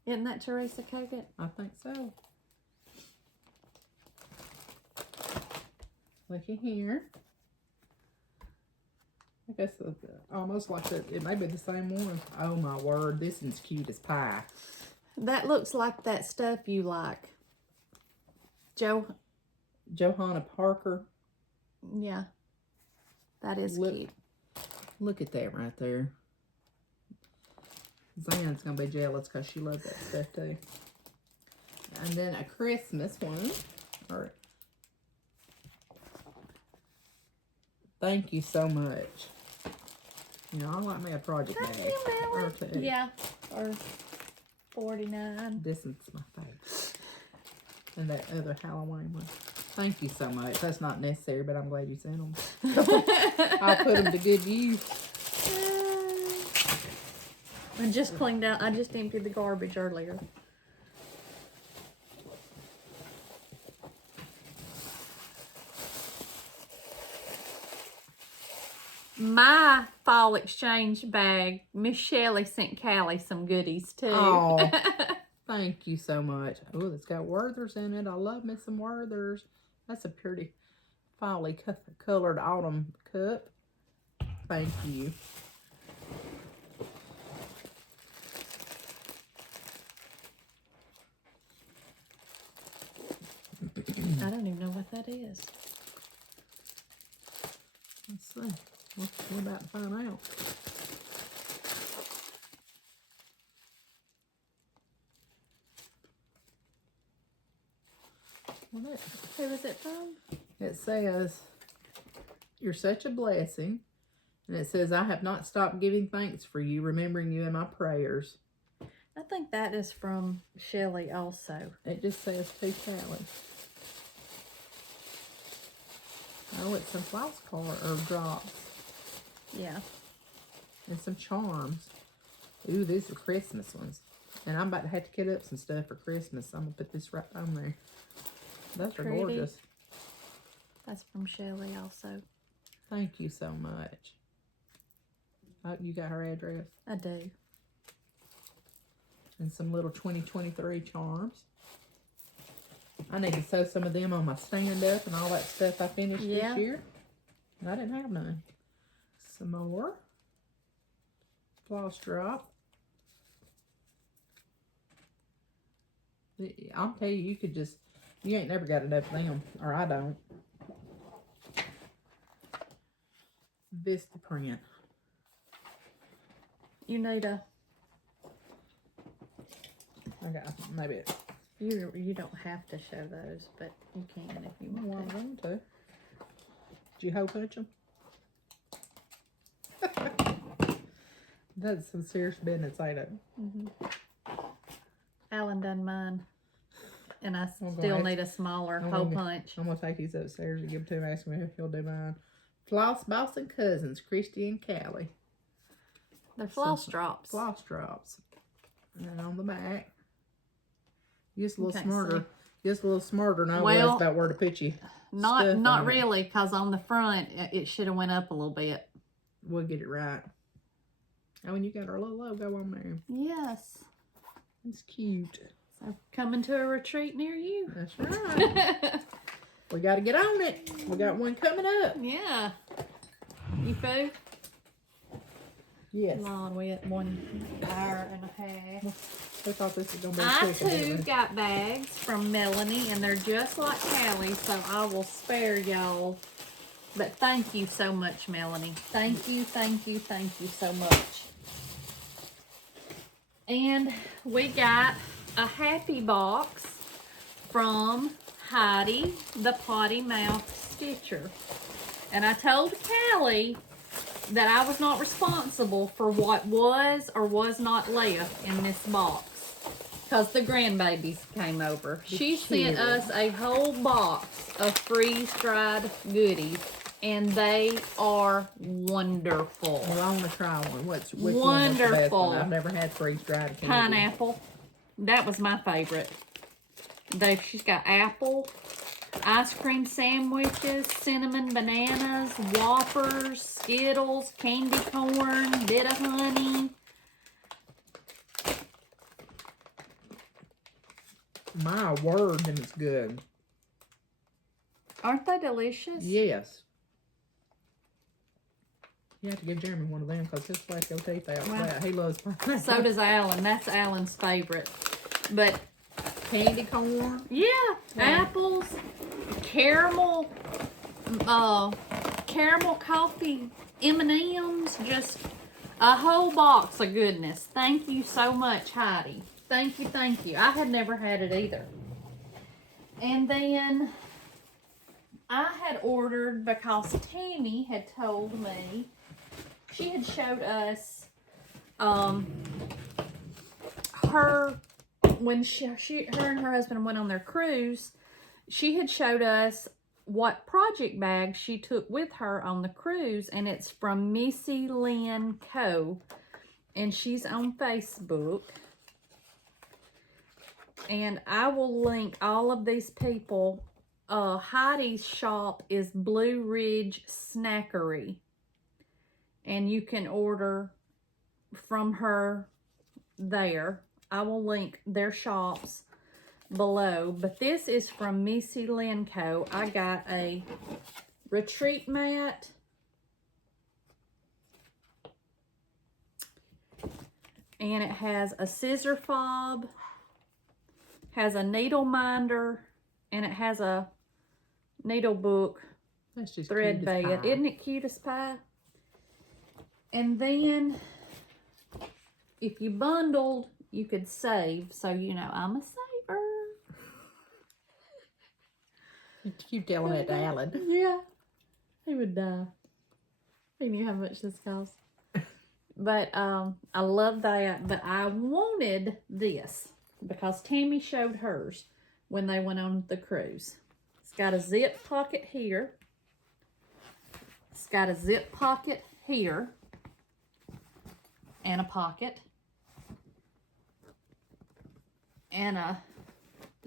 Isn't that Teresa Kogut? I think so. Looky here. I guess almost like it may be the same one. Oh my word, this one's cute as pie. That looks like that stuff you like. Johanna Parker. Yeah. That is cute. Look at that right there. Zan's gonna be jealous because she loves that stuff too. And then a Christmas one. Or thank you so much. You know, I like me a project Thank bag. you, Or Melanie. two. Yeah. Or 49. This one's my favorite. And that other Halloween one. Thank you so much. That's not necessary, but I'm glad you sent them. I'll put them to good use. I just cleaned out. I just emptied the garbage earlier. My fall exchange bag, Miss Shellie sent Callie some goodies too. Oh, thank you so much. Oh, it's got Werthers in it. I love me some Werthers. That's a pretty folly colored autumn cup. Thank you. I don't even know what that is. Let's see. We're about to find out. Who is it from? It says, "You're such a blessing." And it says, "I have not stopped giving thanks for you, remembering you in my prayers." I think that is from Shellie also. It just says to Callie. Oh, it's some floss color or drops. Yeah. And some charms. Ooh, these are Christmas ones. And I'm about to have to cut up some stuff for Christmas. I'm going to put this right on there. Those are gorgeous. That's from Shellie also. Thank you so much. Oh, you got her address? I do. And some little 2023 charms. I need to sew some of them on my stand up and all that stuff I finished this year. And I didn't have none. Some more. Floss drop. I'll tell you, you ain't never got enough of them. Or I don't. Vista print. You need a... I got maybe it. You don't have to show those, but you can if you want to. I want to. Did you hole punch them? That's some serious business, ain't it? Alan done mine. And I I'm still gonna need a smaller hole punch. I'm going to take these upstairs and give them to him, ask him if he'll do mine. Floss Boss and Cousins, Christy and Callie. They're floss drops. Floss drops. And then on the back, just a little Okay, smarter. Just a little smarter than I Well, was about where to put you. Not really, because on the front, it should have went up a little bit. We'll get it right. Oh, and you got our little logo on there. Yes. It's cute. So, coming to a retreat near you. That's right. We got to get on it. We got one coming up. Yeah. You food? Yes. Long, we had 1 hour and a half. I thought this was going to be I quick. too got bags from Melanie, and they're just like Callie, so I will spare y'all. But thank you so much, Melanie. Thank you, thank you, thank you so much. And we got a happy box from Heidi, the potty mouth stitcher. And I told Callie that I was not responsible for what was or was not left in this box, because the grandbabies came over. She sent us a whole box of freeze-dried goodies, and they are wonderful. Well, I want to try one. Which Wonderful. one was the best one? I've never had freeze-dried candy. Pineapple. That was my favorite. She's got apple, ice cream sandwiches, cinnamon bananas, Whoppers, Skittles, candy corn, bit of honey. My word, them is good. Aren't they delicious? Yes. You have to give Jeremy one of them because his flash your teeth out. Well, He loves pineapple. So does Alan. That's Alan's favorite. But Candy corn. yeah, apples, caramel coffee, M&Ms, just a whole box of goodness. Thank you so much, Heidi. Thank you, thank you. I had never had it either. And then I had ordered, because Tammy had told me, she had showed us when her and her husband went on their cruise, she had showed us what project bag she took with her on the cruise, and it's from Missy Lynn Co. And she's on Facebook. And I will link all of these people. Heidi's shop is Blue Ridge Snackery. And you can order from her there. I will link their shops below. But this is from Missy Lynn Co. I got a retreat mat. And it has a scissor fob, has a needle minder, and it has a needle book. That's just thread bed. Isn't it cute as pie? And then if you bundled, you could save. So, you know, I'm a saver. You keep telling that to Alan. Yeah. He would die. He knew how much this cost. But I love that. But I wanted this because Tammy showed hers when they went on the cruise. It's got a zip pocket here. It's got a zip pocket here. And a pocket. And a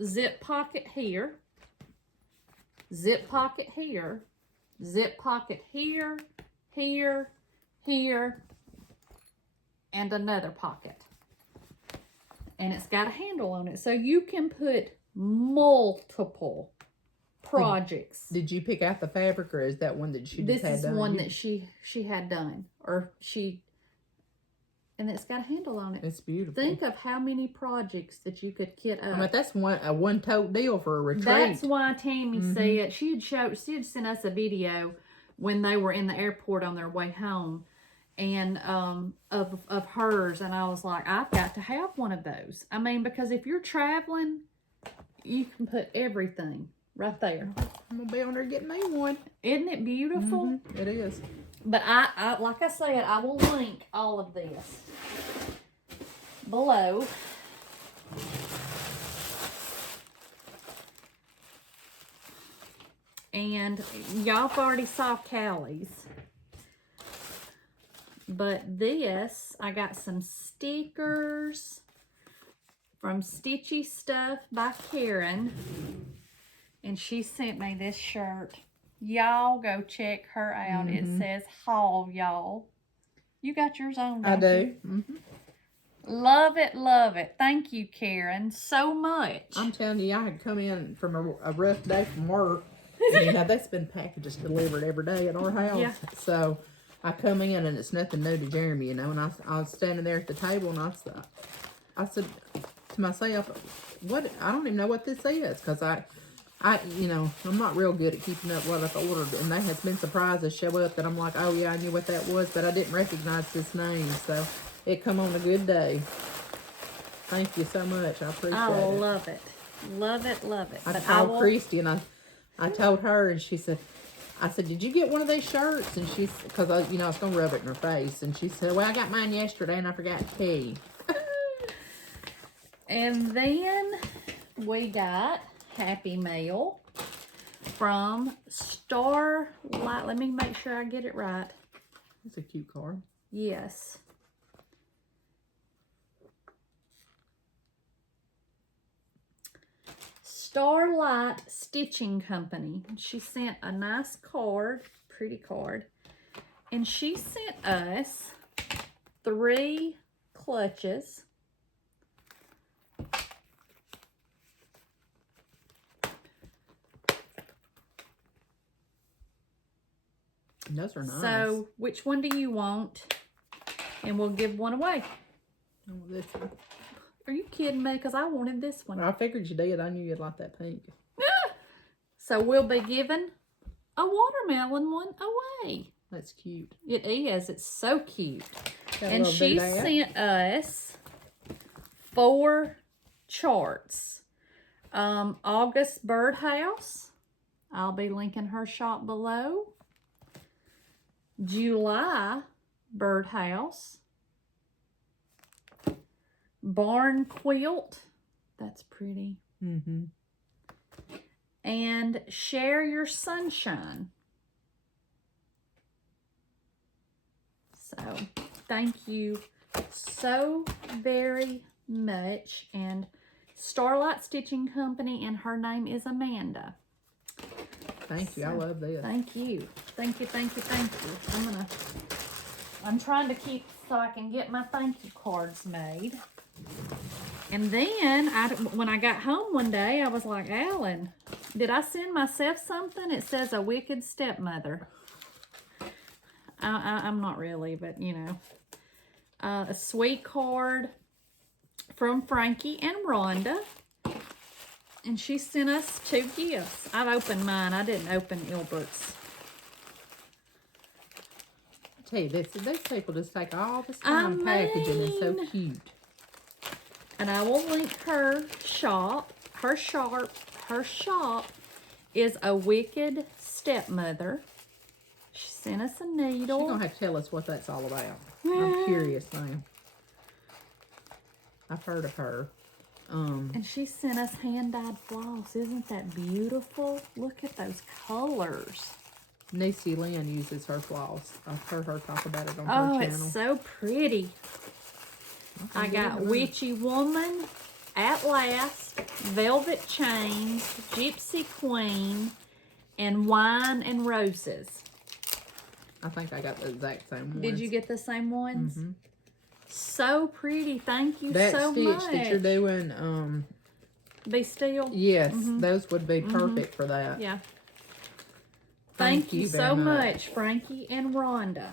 zip pocket here. Zip pocket here. Zip pocket here. Here. Here. And another pocket. And it's got a handle on it. So you can put multiple projects. Did you pick out the fabric, or is that one that she just had done? This is one that she had done. And it's got a handle on it. It's beautiful. Think of how many projects that you could kit up. I mean, that's a one-tote deal for a retreat. That's why Tammy said, she had sent us a video when they were in the airport on their way home, and of hers, and I was like, I've got to have one of those. I mean, because if you're traveling, you can put everything right there. I'm gonna be on there getting me one. Isn't it beautiful? It is. But I like I said, I will link all of this below. And y'all have already saw Callie's. But this, I got some stickers from Stitchy Stuff by Karen. And she sent me this shirt. Y'all go check her out. It says haul, y'all. You got yours on, don't I you? do. Love it, love it. Thank you, Karen, so much. I'm telling you, I had come in from a rough day from work. And, you know, that's been packages delivered every day at our house. Yeah. So I come in and it's nothing new to Jeremy, you know. And I was standing there at the table and I thought, I said to myself, what, I don't even know what this is, because you know, I'm not real good at keeping up what I've ordered, and there has been surprises show up that I'm like, oh yeah, I knew what that was, but I didn't recognize this name, so it come on a good day. Thank you so much. I appreciate it. I love it. Love it, love it. I But called Christy, and I told her, and she said, I said, did you get one of these shirts? And she's, because I, you know, I was going to rub it in her face. And she said, well, I got mine yesterday and I forgot the key. And then we got Happy Mail from Starlight. Let me make sure I get it right. That's a cute card. Yes. Starlight Stitching Company. She sent a nice card, pretty card. And she sent us 3 clutches. And those are nice. So, which one do you want? And we'll give one away. Oh, this one. Are you kidding me? Because I wanted this one. I figured you did. I knew you'd like that pink. So we'll be giving a watermelon one away. That's cute. It is. It's so cute. Got a And little she doodad. sent us 4 charts. August Birdhouse. I'll be linking her shop below. July Birdhouse. Barn Quilt. That's pretty. Mm-hmm. And Share Your Sunshine. So, thank you so very much. And Starlight Stitching Company, and her name is Amanda. Thank you. I love this. Thank you. Thank you, thank you, thank you. I'm trying to keep so I can get my thank you cards made. And then, when I got home one day, I was like, Alan, did I send myself something? It says a wicked stepmother. I'm not really, but you know. A sweet card from Frankie and Rhonda. And she sent us 2 gifts. I've opened mine. I didn't open Ilbert's. I tell you, these people just take all this time packaging. It's so cute. And I will link her shop. Her shop is a wicked stepmother. She sent us a needle. She's going to have to tell us what that's all about. I'm curious now. I've heard of her. And she sent us hand-dyed floss. Isn't that beautiful? Look at those colors. Niecy Lynn uses her floss. I've heard her talk about it on her Oh, channel. it's so pretty. I got Witchy Woman, At Last, Velvet Chains, Gypsy Queen, and Wine and Roses. I think I got the exact same ones. Did you get the same ones? Mm-hmm. So pretty. Thank you That so stitch much. that you're doing, Be Still? yes, those would be perfect for that. Yeah. Thank you very so much, Frankie and Rhonda.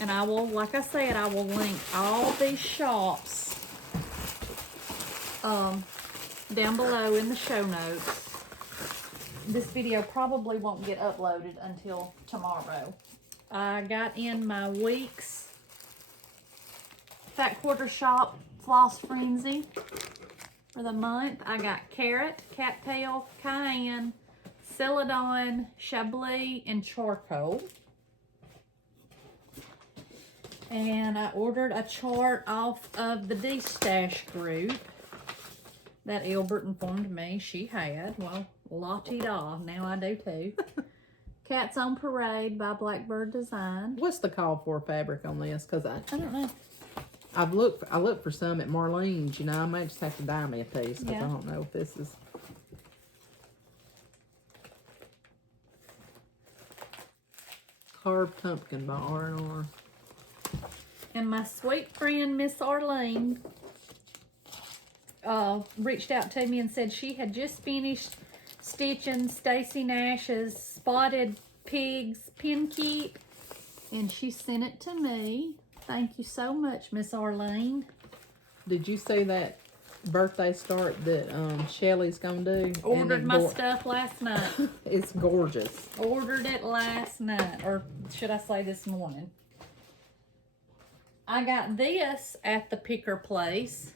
And I will, like I said, I will link all these shops down below in the show notes. This video probably won't get uploaded until tomorrow. I got in my week's Fat Quarter Shop Floss Frenzy for the month. I got carrot, cattail, cayenne, celadon, chablis, and charcoal. And I ordered a chart off of the D-Stash group that Albert informed me she had. Well, la-ti-da, now I do too. Cats on Parade by Blackbird Design. What's the call for fabric on this? Because I don't know. I looked for some at Marlene's. You know, I might just have to buy me a piece because I don't know if this is. Carved pumpkin by R&R. And my sweet friend, Miss Arlene, reached out to me and said she had just finished stitching Stacy Nash's spotted Pigs pin keep, and she sent it to me. Thank you so much, Miss Arlene. Did you see that birthday start that Shelley's gonna do? Ordered my stuff last night. It's gorgeous. Ordered it last night, or should I say this morning. I got this at the picker place.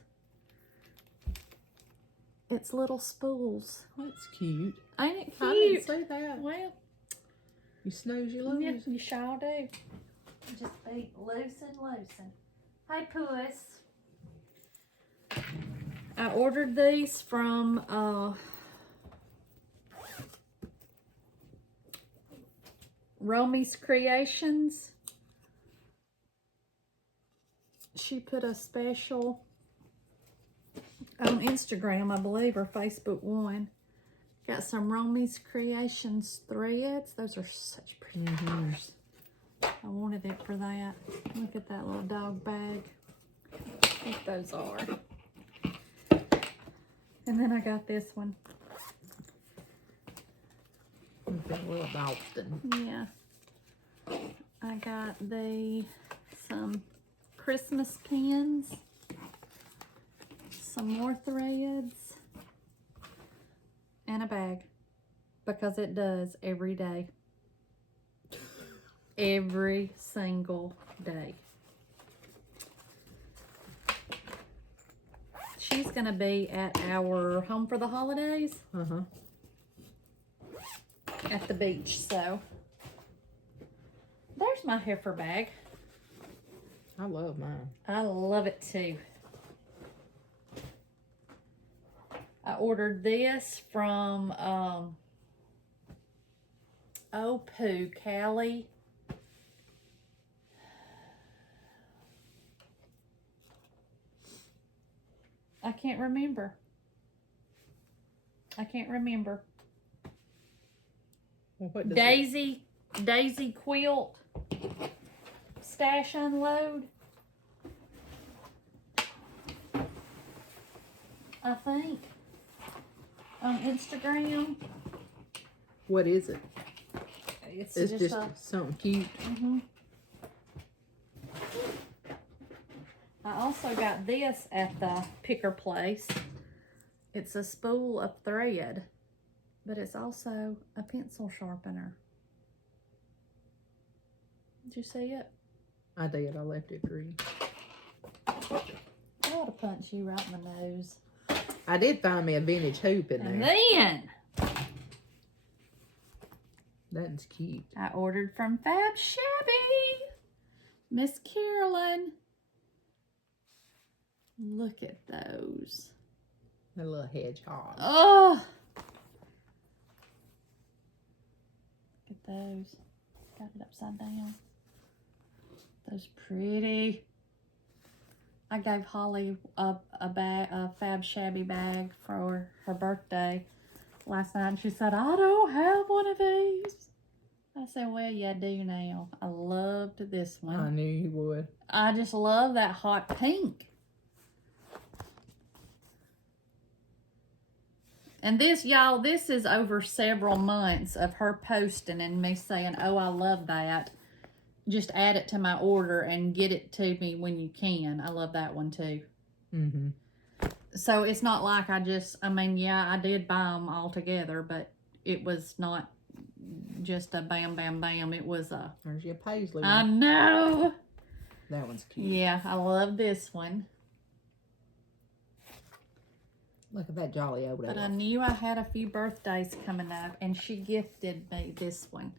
It's little spools. That's cute. Ain't it cute? I didn't see that. Well, You snooze, you lose. yeah, you sure do. Just be loosen. Hey, Puss. I ordered these from Romy's Creations. She put a special on Instagram, I believe, or Facebook one. Got some Romy's Creations threads. Those are such pretty colors. I wanted it for that. Look at that little dog bag. I think those are. And then I got this one. We've been a little Boston. Yeah. I got some Christmas pins. Some more threads. And a bag. Because it does every day. Every single day. She's going to be at our home for the holidays. At the beach, so. There's my heifer bag. I love mine. I love it too. I ordered this from Oh Pooh, Callie. I can't remember. Well, what does Daisy Quilt Stash Unload. I think. On Instagram. What is it? It's just something cute. I also got this at the picker place. It's a spool of thread, but it's also a pencil sharpener. Did you see it? I did. I left it green. I ought to punch you right in the nose. I did find me a vintage hoop in And there. then That's cute. I ordered from Fab Shabby. Miss Carolyn. Look at those. A little hedgehog. Oh! Look at those. Got it upside down. Those pretty. I gave Holly a Fab Shabby bag for her birthday last night, and she said, I don't have one of these. I said, well, yeah, I do now. I loved this one. I knew you would. I just love that hot pink. And this, y'all, this is over several months of her posting and me saying, oh, I love that. Just add it to my order and get it to me when you can. I love that one too. So it's not like I mean, yeah, I did buy them all together, but it was not just a bam, bam, bam. It was a... There's your paisley one. I know. That one's cute. Yeah, I love this one. Look at that jolly old But I elf. knew I had a few birthdays coming up, and she gifted me this one.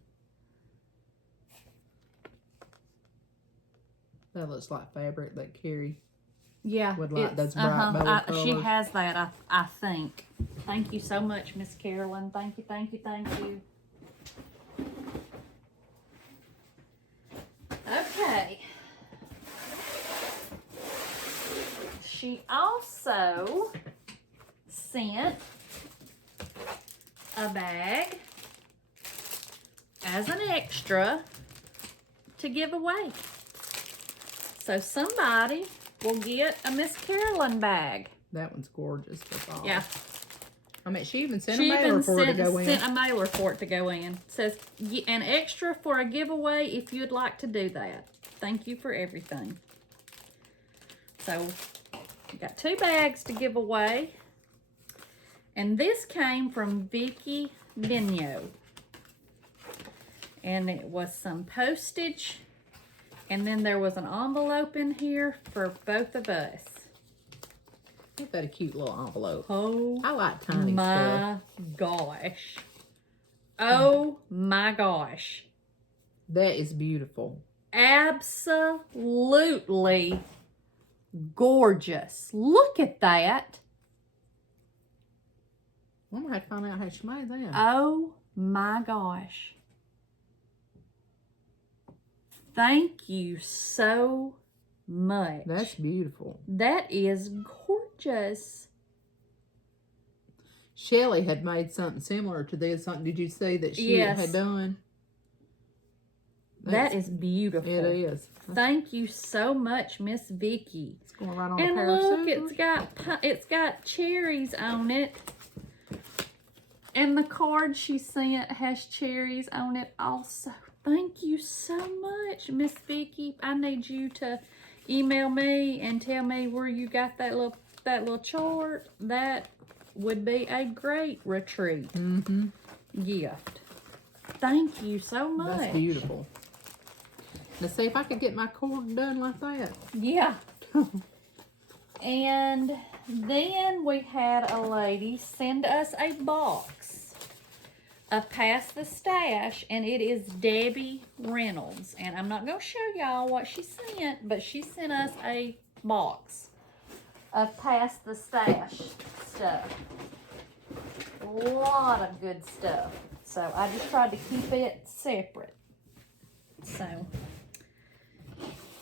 That looks like fabric that Kari Yeah, would like. it's, Those bright bold she colors. has that, I think. Thank you so much, Miss Carolyn. Thank you, thank you, thank you. Okay. She also sent a bag as an extra to give away. So somebody will get a Miss Carolyn bag. That one's gorgeous for fall. Yeah. I mean, she even sent She a mailer even for it to go in. sent a mailer for it to go in. It says an extra for a giveaway if you'd like to do that. Thank you for everything. So, we got 2 bags to give away. And this came from Vicky Vigno. And it was some postage. And then there was an envelope in here for both of us. Isn't that a cute little envelope? Oh, I like tiny my stuff. gosh. Oh my gosh. That is beautiful. Absolutely gorgeous. Look at that. I'm gonna have to find out how she made that. Oh my gosh. Thank you so much. That's beautiful. That is gorgeous. Shellie had made something similar to this. Something did you see that she Yes. had done? That is beautiful. It is. Thank you so much, Miss Vicky. It's going right on And a pair look, of scissors. it's got cherries on it. And the card she sent has cherries on it also. Thank you so much, Miss Vicky. I need you to email me and tell me where you got that little chart. That would be a great retreat gift. Thank you so much. That's beautiful. Let's see if I could get my cord done like that. Yeah. And then we had a lady send us a box of Past the Stash, and it is Debbie Reynolds. And I'm not going to show y'all what she sent, but she sent us a box of Past the Stash stuff. A lot of good stuff. So I just tried to keep it separate. So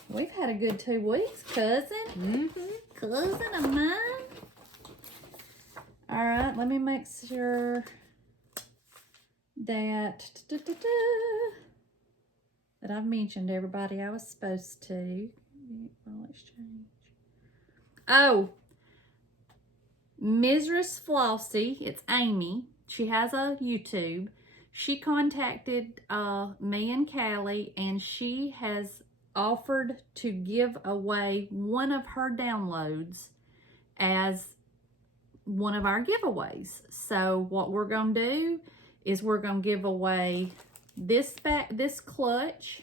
we've had a good 2 weeks, cousin. Cousin of mine. All right, let me make sure that that I've mentioned everybody I was supposed to. Oh, Mrs. Flossy, it's Amy. She has a YouTube. She contacted me and Callie, and she has offered to give away one of her downloads as one of our giveaways. So what we're going to do is we're going to give away this clutch,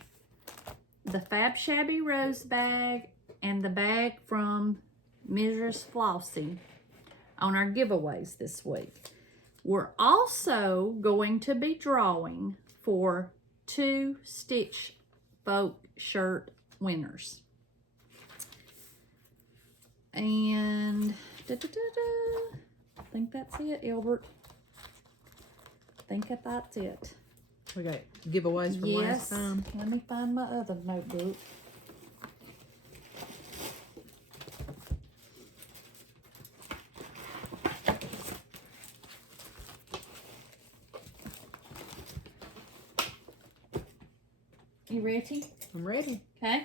the Fab Shabby Rose bag, and the bag from Mrs. Flossy on our giveaways this week. We're also going to be drawing for 2 Stitch Folk shirt winners. And I think that's it, Albert. I think that's it. We got giveaways from last time. Let me find my other notebook. You ready? I'm ready. Okay.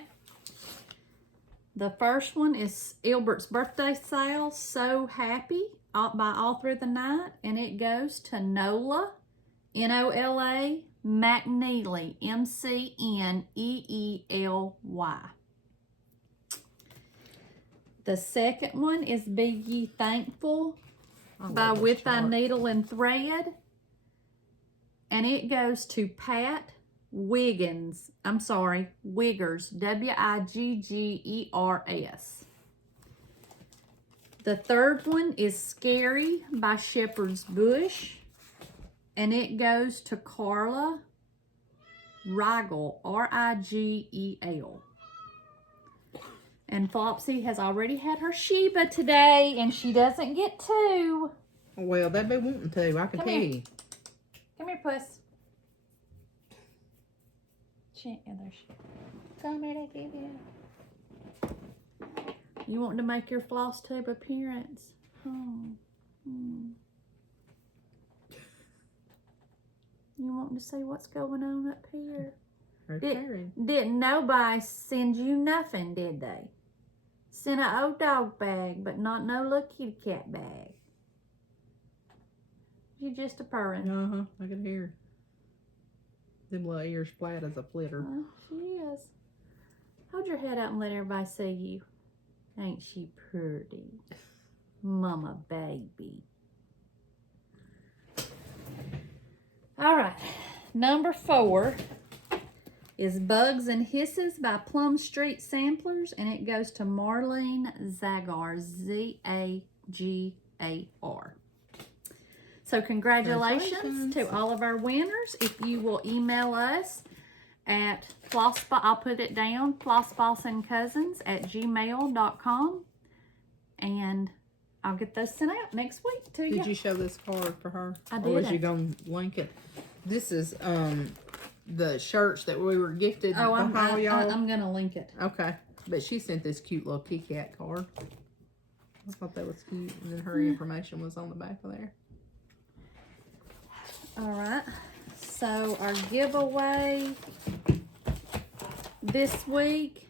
The first one is Albert's birthday sale, So Happy, by All Through the Night, and it goes to Nola, Nola McNeely, McNeely. The second one is Be Ye Thankful by With Thy Needle and Thread, and it goes to Pat Wiggers, Wiggers. The third one is Scary by Shepherd's Bush, and it goes to Carla Rigel, Rigel. And Flopsy has already had her Sheba today, and she doesn't get 2. Well, they'd be wanting to, I can tell you. Come here, puss. Come here, I give you. You want to make your FlossTube appearance? You want to see what's going on up here? Didn't nobody send you nothing, did they? Sent an old dog bag, but not no little kitty cat bag. You're just a purring. Uh-huh, I can hear. Them little ears flat as a flitter. She is. Hold your head out and let everybody see you. Ain't she pretty? Mama baby. All right. Number 4 is Bugs and Hisses by Plum Street Samplers, and it goes to Marlene Zagar, Z-A-G-A-R. So congratulations to all of our winners. If you will email us at I'll put it down, flossbossandcousins@gmail.com, and I'll get those sent out next week to you. Did you show this card for her? I Or was didn't. you going to link it? This is the shirts that we were gifted by y'all. I'm going to link it. Okay. But she sent this cute little Kit Kat card. I thought that was cute. And then her information was on the back of there. All right. So our giveaway this week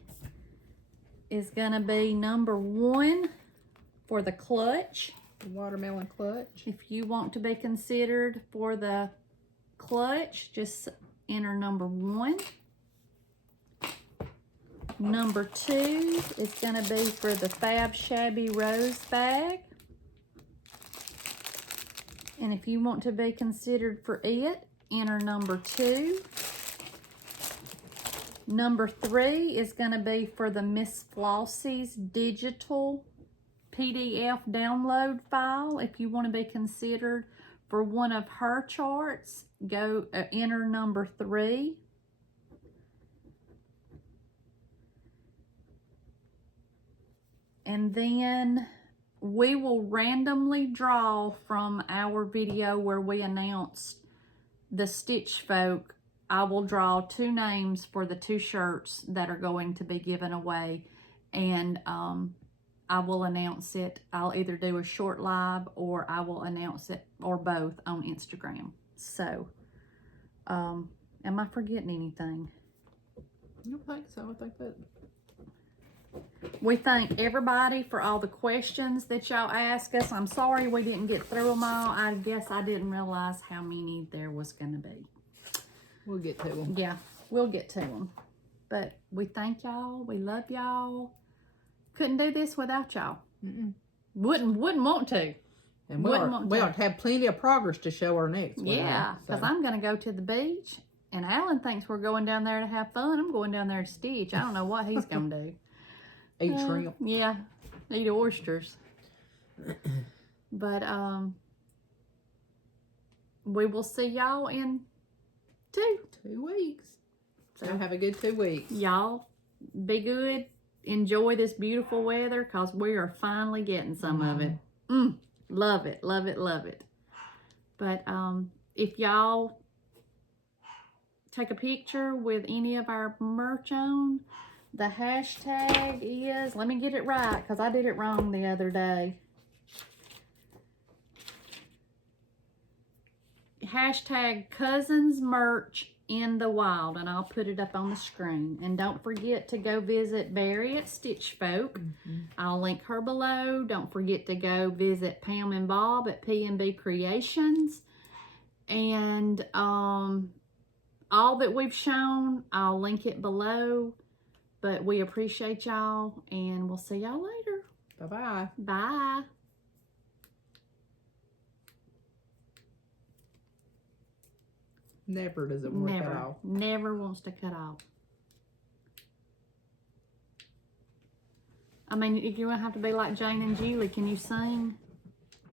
is going to be number 1 for the clutch. The watermelon clutch. If you want to be considered for the clutch, just enter number 1. Number 2 is going to be for the Fab Shabby Rose bag. And if you want to be considered for it, enter number 2. Number 3 is going to be for the Miss Flossie's digital PDF download file. If you want to be considered for one of her charts, go enter number 3. And then we will randomly draw from our video where we announced the Stitch Folk. I will draw 2 names for the 2 shirts that are going to be given away, and I will announce it. I'll either do a short live or I will announce it, or both, on Instagram. So, am I forgetting anything? I don't think so. I think that... We thank everybody for all the questions that y'all asked us. I'm sorry we didn't get through them all. I guess I didn't realize how many there was going to be. We'll get to them. Yeah, we'll get to them. But we thank y'all. We love y'all. Couldn't do this without y'all. Wouldn't want to. And we ought to have plenty of progress to show our next one. Yeah, because I'm going to go to the beach, and Alan thinks we're going down there to have fun. I'm going down there to stitch. I don't know what he's going to do. Eat shrimp. Yeah, eat oysters. But we will see y'all in 2 weeks. So have a good 2 weeks. Y'all be good. Enjoy this beautiful weather, because we are finally getting some of it. Love it, love it, love it. But if y'all take a picture with any of our merch on, the hashtag is, let me get it right because I did it wrong the other day. Hashtag Cousins Merch in the Wild, and I'll put it up on the screen. And don't forget to go visit Barry at Stitch Folk. I'll link her below. Don't forget to go visit Pam and Bob at P&B Creations. And all that we've shown, I'll link it below. But we appreciate y'all, and we'll see y'all later. Bye-bye. Bye. Never does it want to cut off. Never wants to cut off. I mean, if you're going to have to be like Jane and Julie, can you sing?